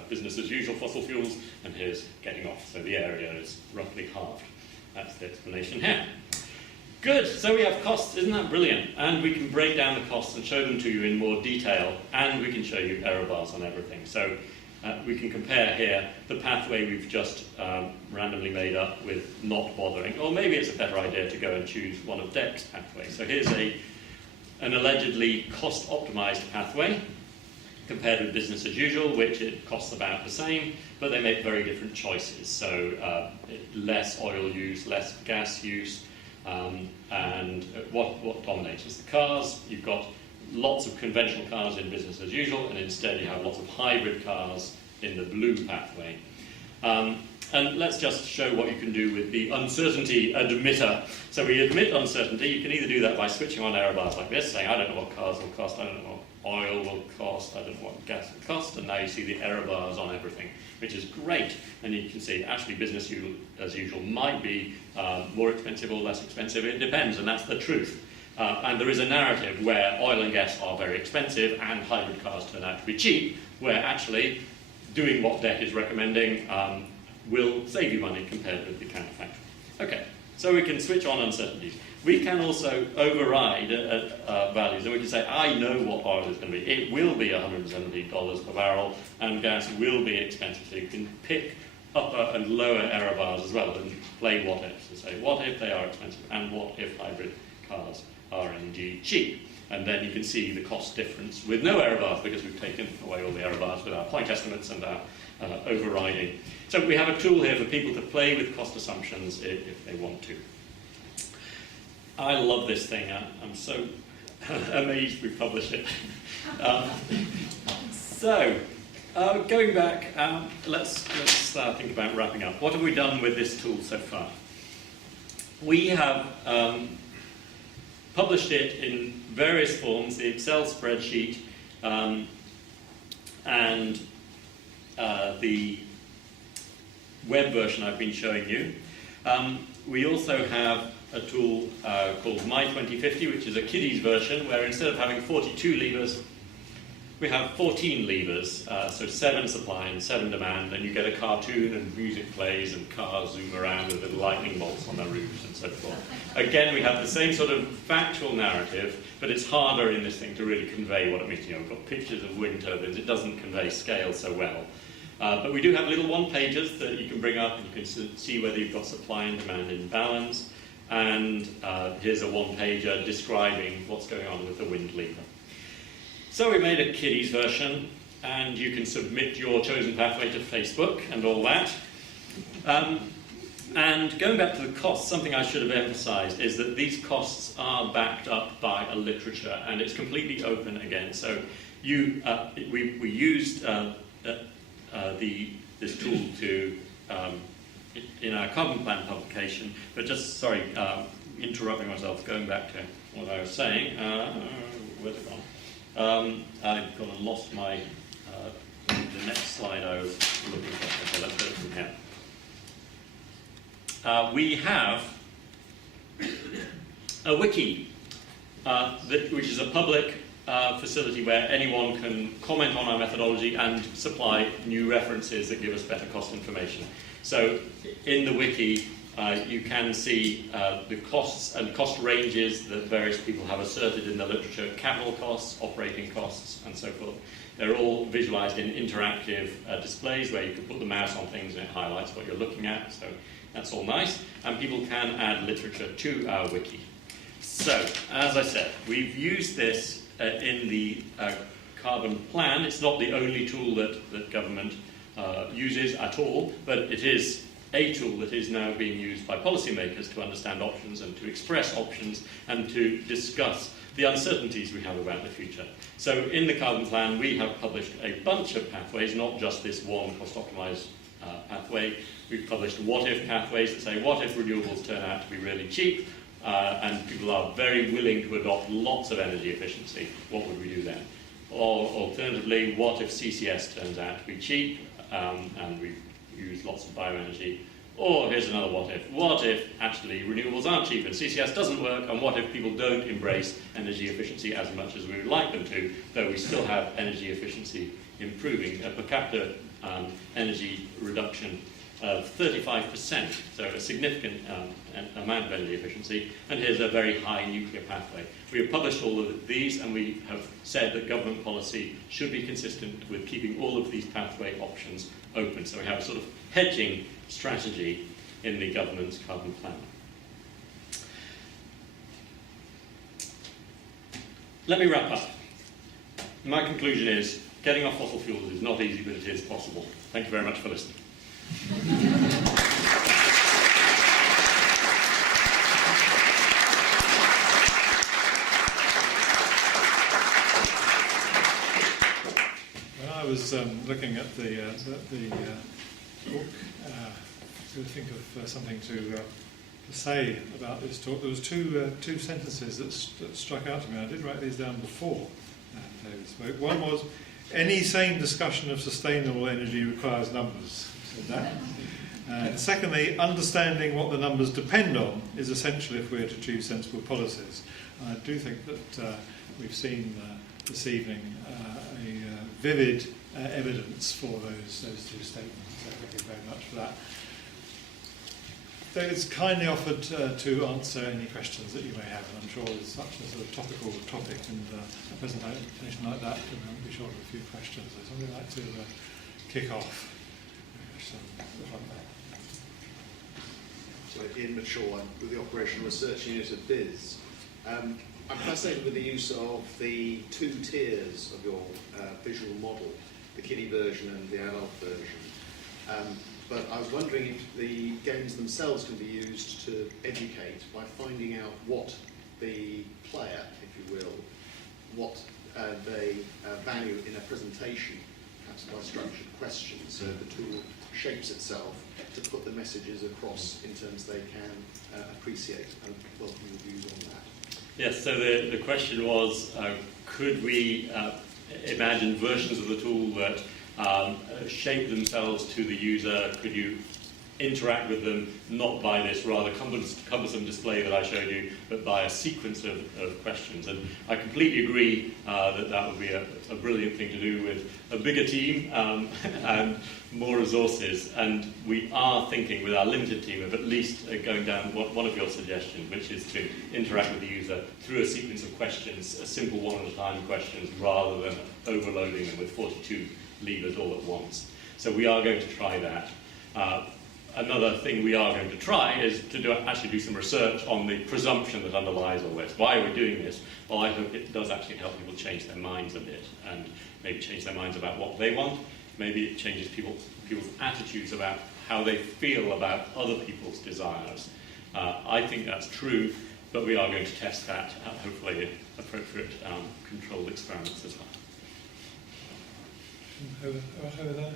business as usual fossil fuels, and here's getting off. So the area is roughly halved. That's the explanation here. Good, so we have costs, isn't that brilliant? And we can break down the costs and show them to you in more detail, and we can show you error bars on everything. So we can compare here the pathway we've just randomly made up with not bothering, or maybe it's a better idea to go and choose one of DECC's pathways. So here's an allegedly cost-optimized pathway compared with business as usual, which it costs about the same, but they make very different choices. So less oil use, less gas use, and what dominates is the cars. You've got lots of conventional cars in business as usual, and instead you have lots of hybrid cars in the blue pathway. And let's just show what you can do with the uncertainty admitter. So we admit uncertainty. You can either do that by switching on error bars like this, saying, I don't know what cars will cost, I don't know what oil will cost, I don't know what gas will cost, and now you see the error bars on everything, which is great. And you can see actually business as usual might be more expensive or less expensive. It depends, and that's the truth. And there is a narrative where oil and gas are very expensive and hybrid cars turn out to be cheap, where actually doing what DECC is recommending will save you money compared with the counterfactual. Okay, so we can switch on uncertainties. We can also override values, and we can say, I know what oil is going to be. It will be $170 per barrel, and gas will be expensive. So you can pick upper and lower error bars as well and play what ifs. So say, what if they are expensive, and what if hybrid cars are indeed cheap? And then you can see the cost difference with no error bars, because we've taken away all the error bars with our point estimates and our overriding. So we have a tool here for people to play with cost assumptions if they want to. I love this thing. I'm so amazed we've published it. Going back, let's think about wrapping up. What have we done with this tool so far? We have published it in various forms, the Excel spreadsheet, and the web version I've been showing you. We also have a tool called My 2050, which is a kiddies version, where instead of having 42 levers, we have 14 levers, so 7 supply and 7 demand, and you get a cartoon and music plays and cars zoom around with little lightning bolts on their roofs and so forth. Again, we have the same sort of factual narrative, but it's harder in this thing to really convey what it means. You know, we've got pictures of wind turbines, it doesn't convey scale so well. But we do have little one-pagers that you can bring up and you can see whether you've got supply and demand in balance. And here's a one-pager describing what's going on with the wind lever. So we made a kiddies version, and you can submit your chosen pathway to Facebook and all that. And going back to the costs, something I should have emphasized is that these costs are backed up by a literature, and it's completely open again. So we used this tool to in our carbon plan publication, but just, sorry, interrupting myself, going back to what I was saying. Where's it gone? I've gone and lost my, the next slide I was looking for. Okay, let's go from here. We have a wiki, which is a public facility where anyone can comment on our methodology and supply new references that give us better cost information. So in the wiki, you can see the costs and cost ranges that various people have asserted in the literature, capital costs, operating costs, and so forth. They're all visualized in interactive displays where you can put the mouse on things and it highlights what you're looking at, so that's all nice. And people can add literature to our wiki. So, as I said, we've used this in the carbon plan. It's not the only tool that government uses at all, but it is a tool that is now being used by policymakers to understand options and to express options and to discuss the uncertainties we have about the future. So in the carbon plan, we have published a bunch of pathways, not just this one cost-optimized pathway. We've published what-if pathways that say, what if renewables turn out to be really cheap, and people are very willing to adopt lots of energy efficiency? What would we do then? Or alternatively, what if CCS turns out to be cheap, and we use lots of bioenergy? Or here's another what if. What if actually renewables aren't cheap and CCS doesn't work, and what if people don't embrace energy efficiency as much as we would like them to, though we still have energy efficiency improving, a per capita energy reduction of 35%, so a significant amount of energy efficiency, and here's a very high nuclear pathway. We have published all of these, and we have said that government policy should be consistent with keeping all of these pathway options open. So we have a sort of hedging strategy in the government's carbon plan. Let me wrap up. My conclusion is, getting off fossil fuels is not easy, but it is possible. Thank you very much for listening. When I was looking at the book to think of something to say about this talk, there was two sentences that struck out to me. I did write these down before David spoke. One was, any sane discussion of sustainable energy requires numbers. Said that. Secondly, understanding what the numbers depend on is essential if we're to choose sensible policies. And I do think that we've seen this evening a vivid evidence for those two statements. So thank you very much for that. David's kindly offered to answer any questions that you may have, and I'm sure there's such a sort of topical topic, and a presentation like that can be short of a few questions. So somebody like to kick off. So Ian Mitchell, I'm with the Operational Research Unit at BIS. I'm fascinated with the use of the two tiers of your visual model, the kiddie version and the adult version. But I was wondering if the games themselves can be used to educate by finding out what the player, if you will, what they value in a presentation, perhaps by structured questions, so the tool shapes itself to put the messages across in terms they can appreciate. And welcome your views on that. Yes, so the question was, could we imagine versions of the tool that shape themselves to the user? Could you interact with them not by this rather cumbersome display that I showed you, but by a sequence of questions? And I completely agree that would be a brilliant thing to do with a bigger team and more resources. And we are thinking with our limited team of at least going down one of your suggestions, which is to interact with the user through a sequence of questions, a simple one-at-a-time questions, rather than overloading them with 42 levers all at once. So we are going to try that. Another thing we are going to try is to actually do some research on the presumption that underlies all this. Why are we doing this? Well, I hope it does actually help people change their minds a bit, and maybe change their minds about what they want. Maybe it changes people's attitudes about how they feel about other people's desires. I think that's true, but we are going to test that at hopefully appropriate controlled experiments as well. Over there.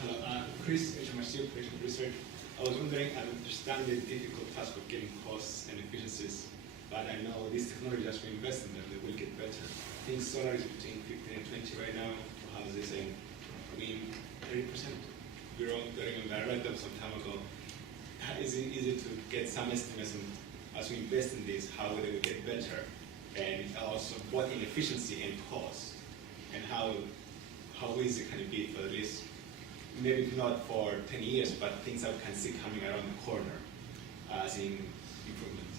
Hello, Chris, HMRC Operational Research. I was wondering, I understand the difficult task of getting costs and efficiencies, but I know this technology, as we invest in them, they will get better. I think solar is between 15 and 20 right now. How is it saying? I mean, 30% growth. I read them some time ago. Is it easy to get some estimates as we invest in this, how they will get better? And also, what in efficiency and cost? And how easy can it be for at least, maybe not for 10 years, but things that we can see coming around the corner as in improvements?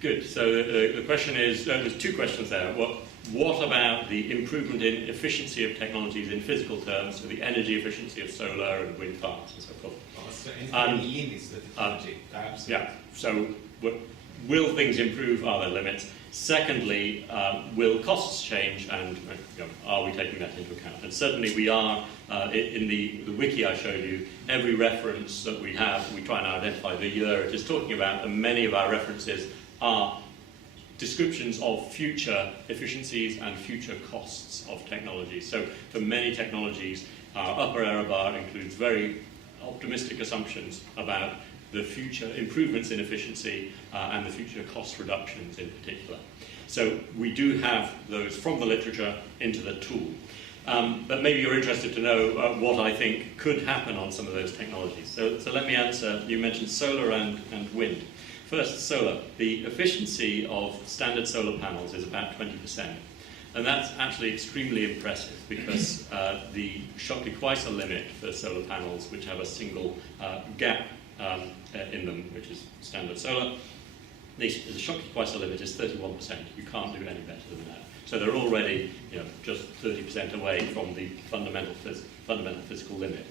Good. So the question is, there's two questions there. What about the improvement in efficiency of technologies in physical terms, so the energy efficiency of solar and wind farms and so forth? So any limits to the technology? Yeah. So will things improve? Are there limits? Secondly, will costs change, and are we taking that into account? And certainly we are. In the wiki I showed you, every reference that we have, we try and identify the year it is talking about, and many of our references are descriptions of future efficiencies and future costs of technology. So for many technologies, our upper error bar includes very optimistic assumptions about the future improvements in efficiency and the future cost reductions in particular. So we do have those from the literature into the tool. But maybe you're interested to know what I think could happen on some of those technologies. So let me answer. You mentioned solar and wind. First, solar. The efficiency of standard solar panels is about 20%. And that's actually extremely impressive because the Shockley-Queisser limit for solar panels, which have a single gap in them, which is standard solar, the Shockley-Queisser limit is 31%. You can't do any better than that. So they're already just 30% away from the fundamental physical limit.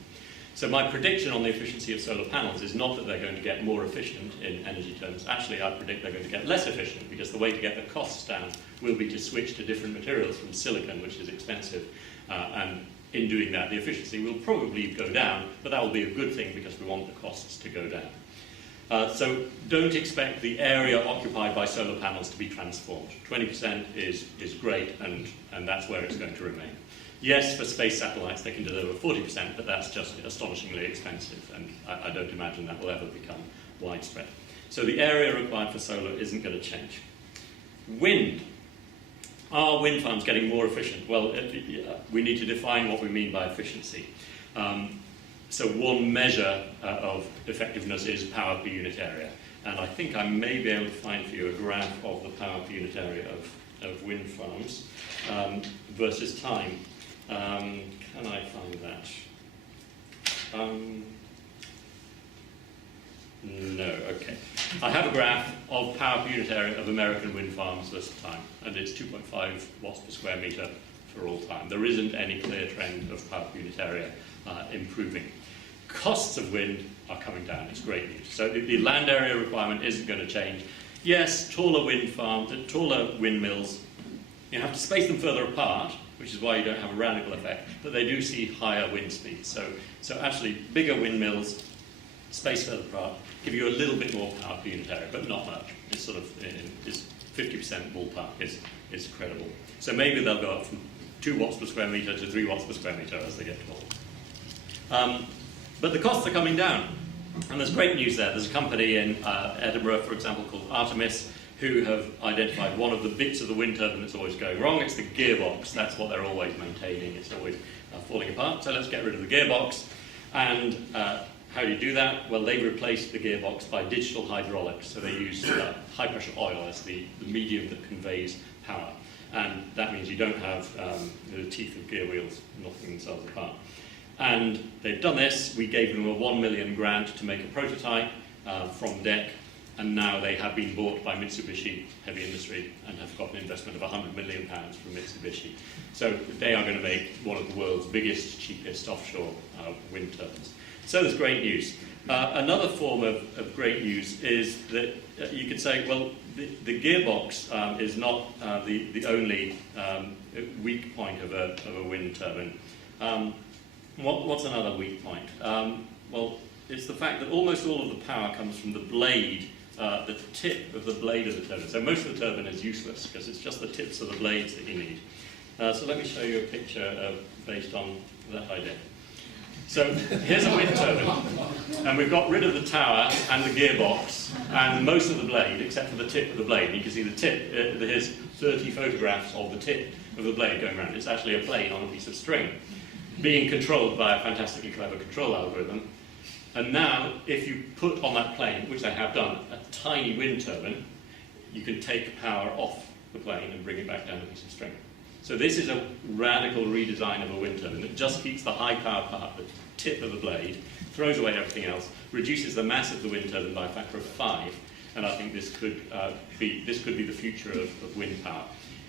So my prediction on the efficiency of solar panels is not that they're going to get more efficient in energy terms. Actually, I predict they're going to get less efficient because the way to get the costs down will be to switch to different materials from silicon, which is expensive. And in doing that, the efficiency will probably go down, but that will be a good thing because we want the costs to go down. So don't expect the area occupied by solar panels to be transformed. 20% is great, and that's where it's going to remain. Yes, for space satellites they can deliver 40%, but that's just astonishingly expensive, and I don't imagine that will ever become widespread. So the area required for solar isn't going to change. Wind. Are wind farms getting more efficient? Well, we need to define what we mean by efficiency. So one measure of effectiveness is power per unit area. And I think I may be able to find for you a graph of the power per unit area of wind farms versus time. Can I find that? No, okay. I have a graph of power per unit area of American wind farms versus time, and it's 2.5 watts per square metre for all time. There isn't any clear trend of power per unit area improving. Costs of wind are coming down. It's great news. So the land area requirement isn't going to change. Yes, taller wind farms, taller windmills, you have to space them further apart, which is why you don't have a radical effect, but they do see higher wind speeds. So actually, bigger windmills, spaced further apart, give you a little bit more power per unit area, but not much. It's sort of, it's 50% ballpark is credible. So maybe they'll go up from 2 watts per square metre to 3 watts per square metre as they get taller. But the costs are coming down, and there's great news there. There's a company in Edinburgh, for example, called Artemis, who have identified one of the bits of the wind turbine that's always going wrong. It's the gearbox. That's what they're always maintaining. It's always falling apart. So let's get rid of the gearbox. And how do you do that? Well, they replaced the gearbox by digital hydraulics. So they use high-pressure oil as the medium that conveys power. And that means you don't have the teeth of gear wheels knocking themselves apart. And they've done this. We gave them a 1 million grant to make a prototype from DECC. And now they have been bought by Mitsubishi Heavy Industry and have got an investment of £100 million from Mitsubishi. So they are going to make one of the world's biggest, cheapest offshore wind turbines. So there's great news. Another form of great news is that you could say, well, the gearbox is not the only weak point of a wind turbine. What's another weak point? Well, it's the fact that almost all of the power comes from the blade, the tip of the blade of the turbine. So most of the turbine is useless because it's just the tips of the blades that you need. So let me show you a picture based on that idea. So here's a wind turbine, and we've got rid of the tower and the gearbox and most of the blade, except for the tip of the blade. You can see the tip, there's 30 photographs of the tip of the blade going around. It's actually a plane on a piece of string, being controlled by a fantastically clever control algorithm. And now, if you put on that plane, which they have done, a tiny wind turbine, you can take power off the plane and bring it back down a piece of string. So this is a radical redesign of a wind turbine that just keeps the high power part, the tip of the blade, throws away everything else, reduces the mass of the wind turbine by a factor of 5, and I think this could be the future of wind power.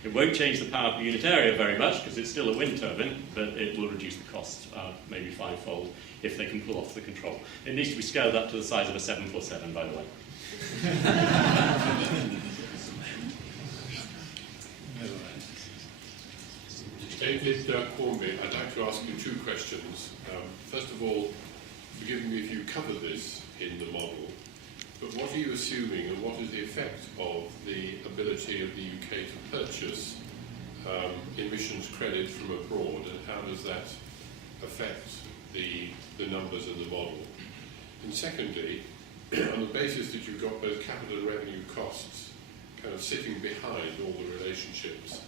It won't change the power per unit area very much because it's still a wind turbine, but it will reduce the costs maybe 5-fold if they can pull off the control. It needs to be scaled up to the size of a 747, by the way. David Cornby, I'd like to ask you two questions. First of all, forgive me if you cover this in the model, but what are you assuming and what is the effect of the ability of the UK to purchase emissions credit from abroad, and how does that affect the numbers in the model? And secondly, on the basis that you've got both capital and revenue costs kind of sitting behind all the relationships,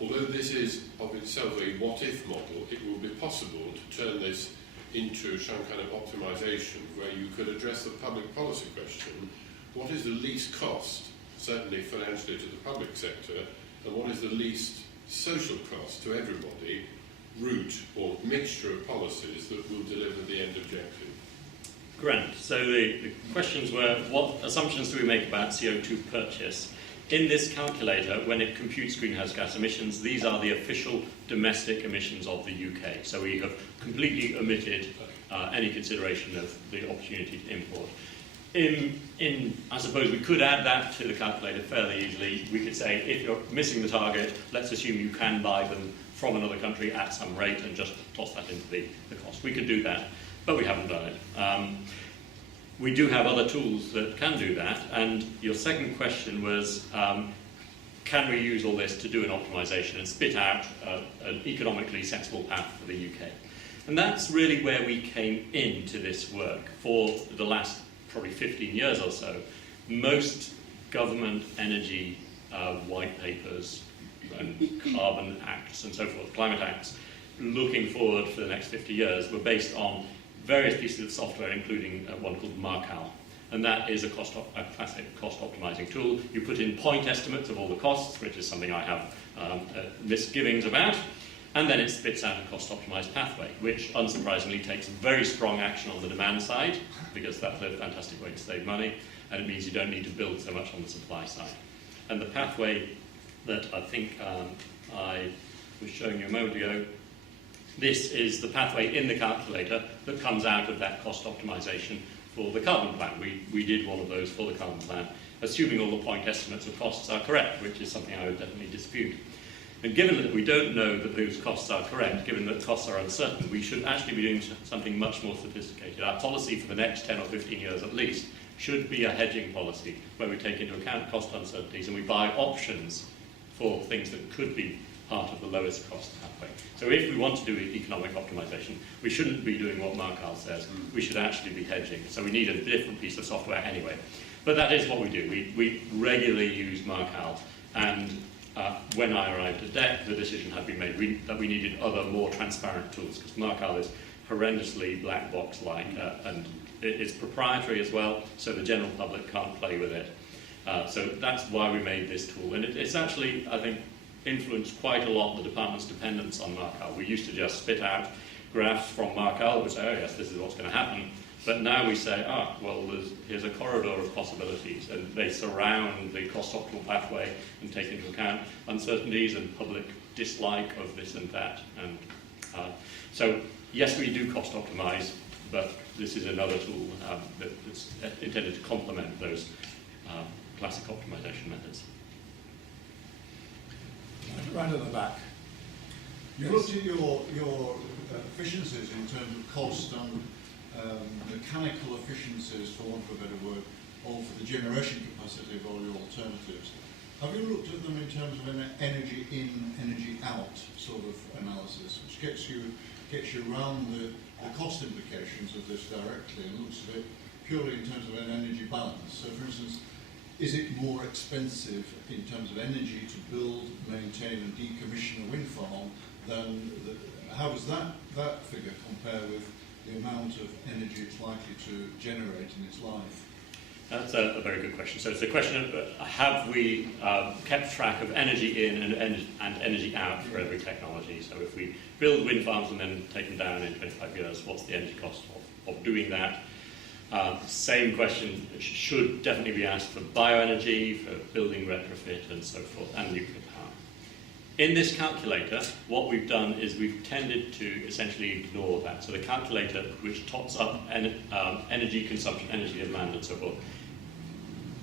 although this is of itself a what-if model, it will be possible to turn this into some kind of optimization where you could address the public policy question: what is the least cost, certainly financially to the public sector, and what is the least social cost to everybody, route or mixture of policies that will deliver the end objective? Grant. So the questions were, what assumptions do we make about CO2 purchase? In this calculator, when it computes greenhouse gas emissions, these are the official domestic emissions of the UK. So we have completely omitted any consideration of the opportunity to import. I suppose we could add that to the calculator fairly easily. We could say, if you're missing the target, let's assume you can buy them from another country at some rate and just toss that into the cost. We could do that, but we haven't done it. We do have other tools that can do that, and your second question was, can we use all this to do an optimization and spit out an economically sensible path for the UK? And that's really where we came into this work. For the last probably 15 years or so, most government energy white papers and carbon acts and so forth, climate acts, looking forward for the next 50 years were based on various pieces of software, including one called MacKay. And that is a classic cost optimizing tool. You put in point estimates of all the costs, which is something I have misgivings about, and then it spits out a cost optimized pathway, which unsurprisingly takes very strong action on the demand side, because that's a fantastic way to save money, and it means you don't need to build so much on the supply side. And the pathway that I think I was showing you a moment ago, this is the pathway in the calculator that comes out of that cost optimization for the carbon plan. We did one of those for the carbon plan, assuming all the point estimates of costs are correct, which is something I would definitely dispute. And given that we don't know that those costs are correct, given that costs are uncertain, we should actually be doing something much more sophisticated. Our policy for the next 10 or 15 years at least should be a hedging policy where we take into account cost uncertainties and we buy options for things that could be part of the lowest cost pathway. So if we want to do economic optimization, we shouldn't be doing what MacKay says. We should actually be hedging. So we need a different piece of software anyway. But that is what we do. We regularly use MacKay, and when I arrived at DECC, the decision had been made that we needed other, more transparent tools, because MacKay is horrendously black box-like, and it is proprietary as well, so the general public can't play with it. So that's why we made this tool, and it's actually, I think, influenced quite a lot the department's dependence on MacKay. We used to just spit out graphs from MacKay that would say, oh yes, this is what's going to happen. But now we say, well, here's a corridor of possibilities, and they surround the cost-optimal pathway and take into account uncertainties and public dislike of this and that. And so, yes, we do cost optimize, but this is another tool that's intended to complement those classic optimization methods. Right at the back. You looked at your efficiencies in terms of cost and mechanical efficiencies, for want of a better word, or for the generation capacity of all your alternatives. Have you looked at them in terms of an energy in, energy out sort of analysis, which gets you around the cost implications of this directly and looks at it purely in terms of an energy balance? So, for instance, is it more expensive in terms of energy to build, maintain and decommission a wind farm than how does that figure compare with the amount of energy it's likely to generate in its life? That's a very good question. So it's a question of have we kept track of energy in and energy out for every technology? So if we build wind farms and then take them down in 25 years, what's the energy cost of doing that? Same question should definitely be asked for bioenergy, for building retrofit and so forth, and nuclear power. In this calculator, what we've done is we've tended to essentially ignore that. So the calculator, which tots up energy consumption, energy demand and so forth,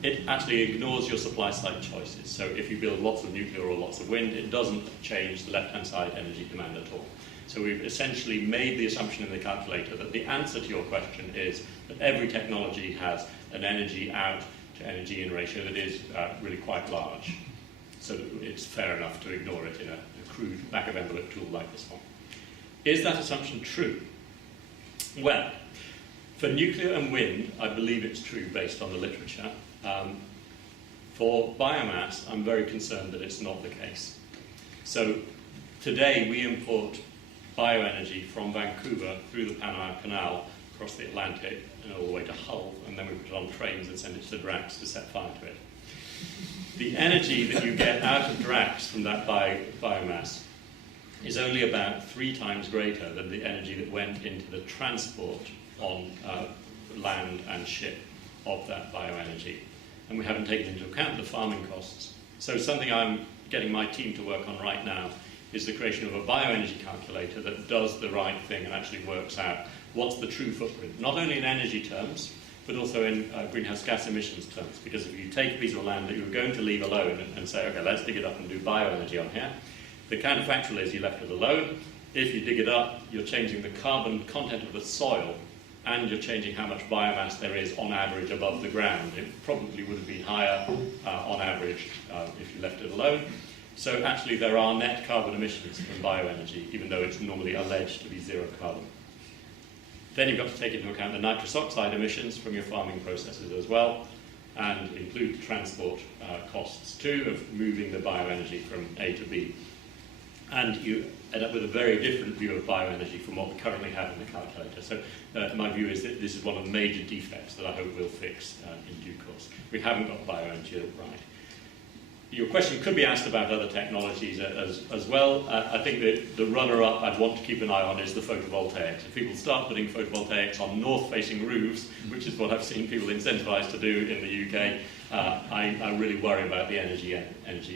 it actually ignores your supply side choices. So if you build lots of nuclear or lots of wind, it doesn't change the left-hand side energy demand at all. So we've essentially made the assumption in the calculator that the answer to your question is that every technology has an energy out to energy in ratio that is really quite large. So that it's fair enough to ignore it in a crude back-of-envelope tool like this one. Is that assumption true? Well, for nuclear and wind, I believe it's true based on the literature. For biomass, I'm very concerned that it's not the case. So today we import bioenergy from Vancouver through the Panama Canal across the Atlantic and all the way to Hull, and then we put it on trains and send it to Drax to set fire to it. The energy that you get out of Drax from that biomass is only about 3 times greater than the energy that went into the transport on land and ship of that bioenergy. And we haven't taken into account the farming costs. So something I'm getting my team to work on right now is the creation of a bioenergy calculator that does the right thing and actually works out what's the true footprint, not only in energy terms, but also in greenhouse gas emissions terms. Because if you take a piece of land that you were going to leave alone and say, okay, let's dig it up and do bioenergy on here, the counterfactual is you're left it alone. If you dig it up, you're changing the carbon content of the soil, and you're changing how much biomass there is on average above the ground. It probably would have been higher on average if you left it alone. So actually there are net carbon emissions from bioenergy, even though it's normally alleged to be zero carbon. Then you've got to take into account the nitrous oxide emissions from your farming processes as well, and include transport costs too of moving the bioenergy from A to B. And you end up with a very different view of bioenergy from what we currently have in the calculator. So my view is that this is one of the major defects that I hope we'll fix in due course. We haven't got bioenergy right. Your question could be asked about other technologies as well. I think that the runner-up I'd want to keep an eye on is the photovoltaics. If people start putting photovoltaics on north-facing roofs, which is what I've seen people incentivized to do in the UK, I really worry about the energy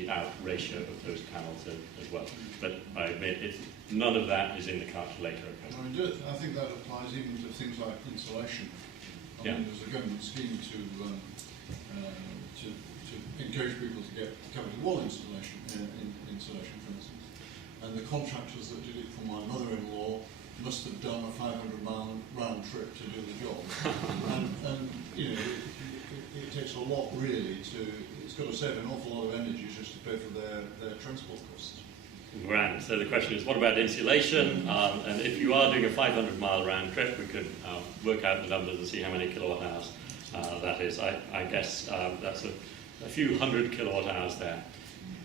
out ratio of those panels as well. But I admit none of that is in the calculator. I think that applies even to things like insulation. I mean, there's a government scheme to encourage people to get covered wall insulation, for instance. And the contractors that did it for my mother-in-law must have done a 500-mile round trip to do the job. and you know, it takes a lot really to. It's got to save an awful lot of energy just to pay for their transport costs. Grand. So the question is, what about insulation? And if you are doing a 500-mile round trip, we could work out the numbers and see how many kilowatt hours that is. I guess that's a few hundred kilowatt hours there.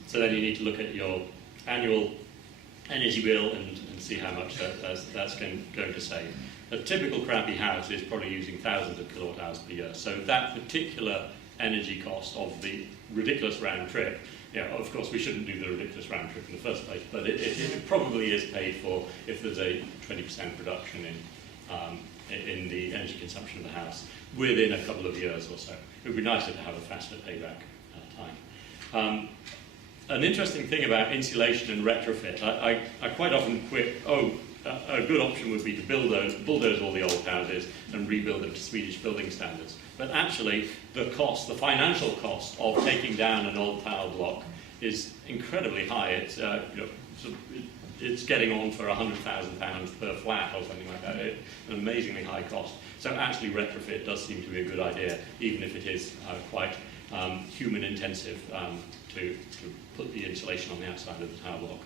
So then you need to look at your annual energy bill and see how much that's going to save. A typical crappy house is probably using thousands of kilowatt hours per year. So that particular energy cost of the ridiculous round trip, of course we shouldn't do the ridiculous round trip in the first place, but it probably is paid for if there's a 20% reduction in the energy consumption of the house within a couple of years or so. It would be nicer to have a faster payback time. An interesting thing about insulation and retrofit, I quite often quip, a good option would be to bulldoze all the old houses and rebuild them to Swedish building standards. But actually, the financial cost of taking down an old tower block is incredibly high. It's getting on for £100,000 per flat or something like that. An amazingly high cost. So actually, retrofit does seem to be a good idea, even if it is quite human intensive to put the insulation on the outside of the tower block.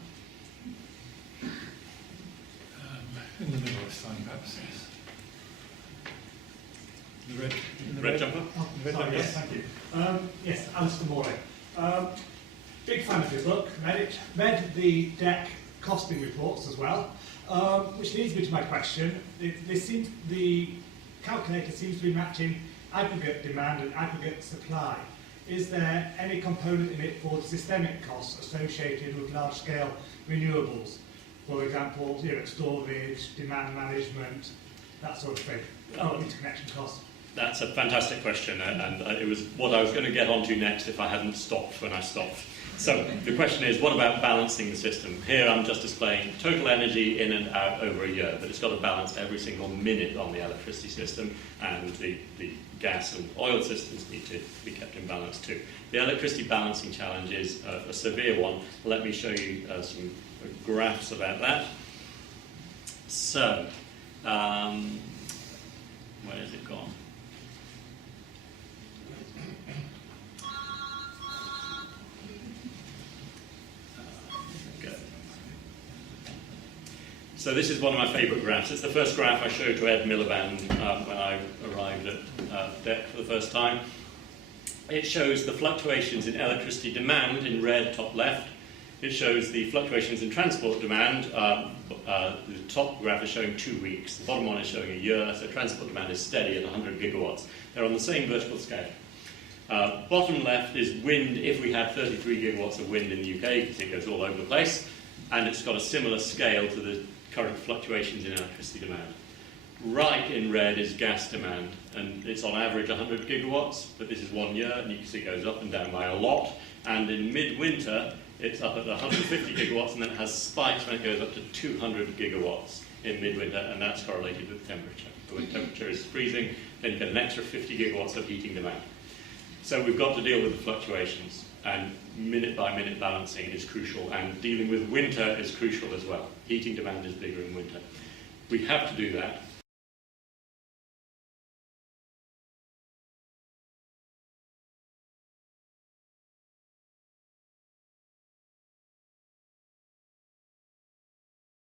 In the middle this time, perhaps. The red jumper? Oh, sorry, yes, thank you. Yes, Alistair Morley. Big fan of your book, read the DECC costing reports as well, which leads me to my question. The calculator seems to be matching aggregate demand and aggregate supply. Is there any component in it for systemic costs associated with large-scale renewables? For example, storage, demand management, that sort of thing, interconnection costs. That's a fantastic question, and it was what I was going to get onto next if I hadn't stopped when I stopped. So the question is, what about balancing the system? Here I'm just displaying total energy in and out over a year, but it's got to balance every single minute on the electricity system, and the gas and oil systems need to be kept in balance too. The electricity balancing challenge is a severe one. Let me show you some graphs about that. So, where has it gone? So this is one of my favourite graphs. It's the first graph I showed to Ed Miliband when I arrived at DECC for the first time. It shows the fluctuations in electricity demand in red, top left. It shows the fluctuations in transport demand. The top graph is showing 2 weeks. The bottom one is showing a year. So transport demand is steady at 100 gigawatts. They're on the same vertical scale. Bottom left is wind if we had 33 gigawatts of wind in the UK, because it goes all over the place. And it's got a similar scale to the current fluctuations in electricity demand. Right in red is gas demand, and it's on average 100 gigawatts, but this is 1 year, and you can see it goes up and down by a lot. And in midwinter, it's up at 150 gigawatts, and then it has spikes when it goes up to 200 gigawatts in midwinter, and that's correlated with temperature. So when temperature is freezing, then you get an extra 50 gigawatts of heating demand. So we've got to deal with the fluctuations, and minute-by-minute balancing is crucial, and dealing with winter is crucial as well. Heating demand is bigger in winter. We have to do that.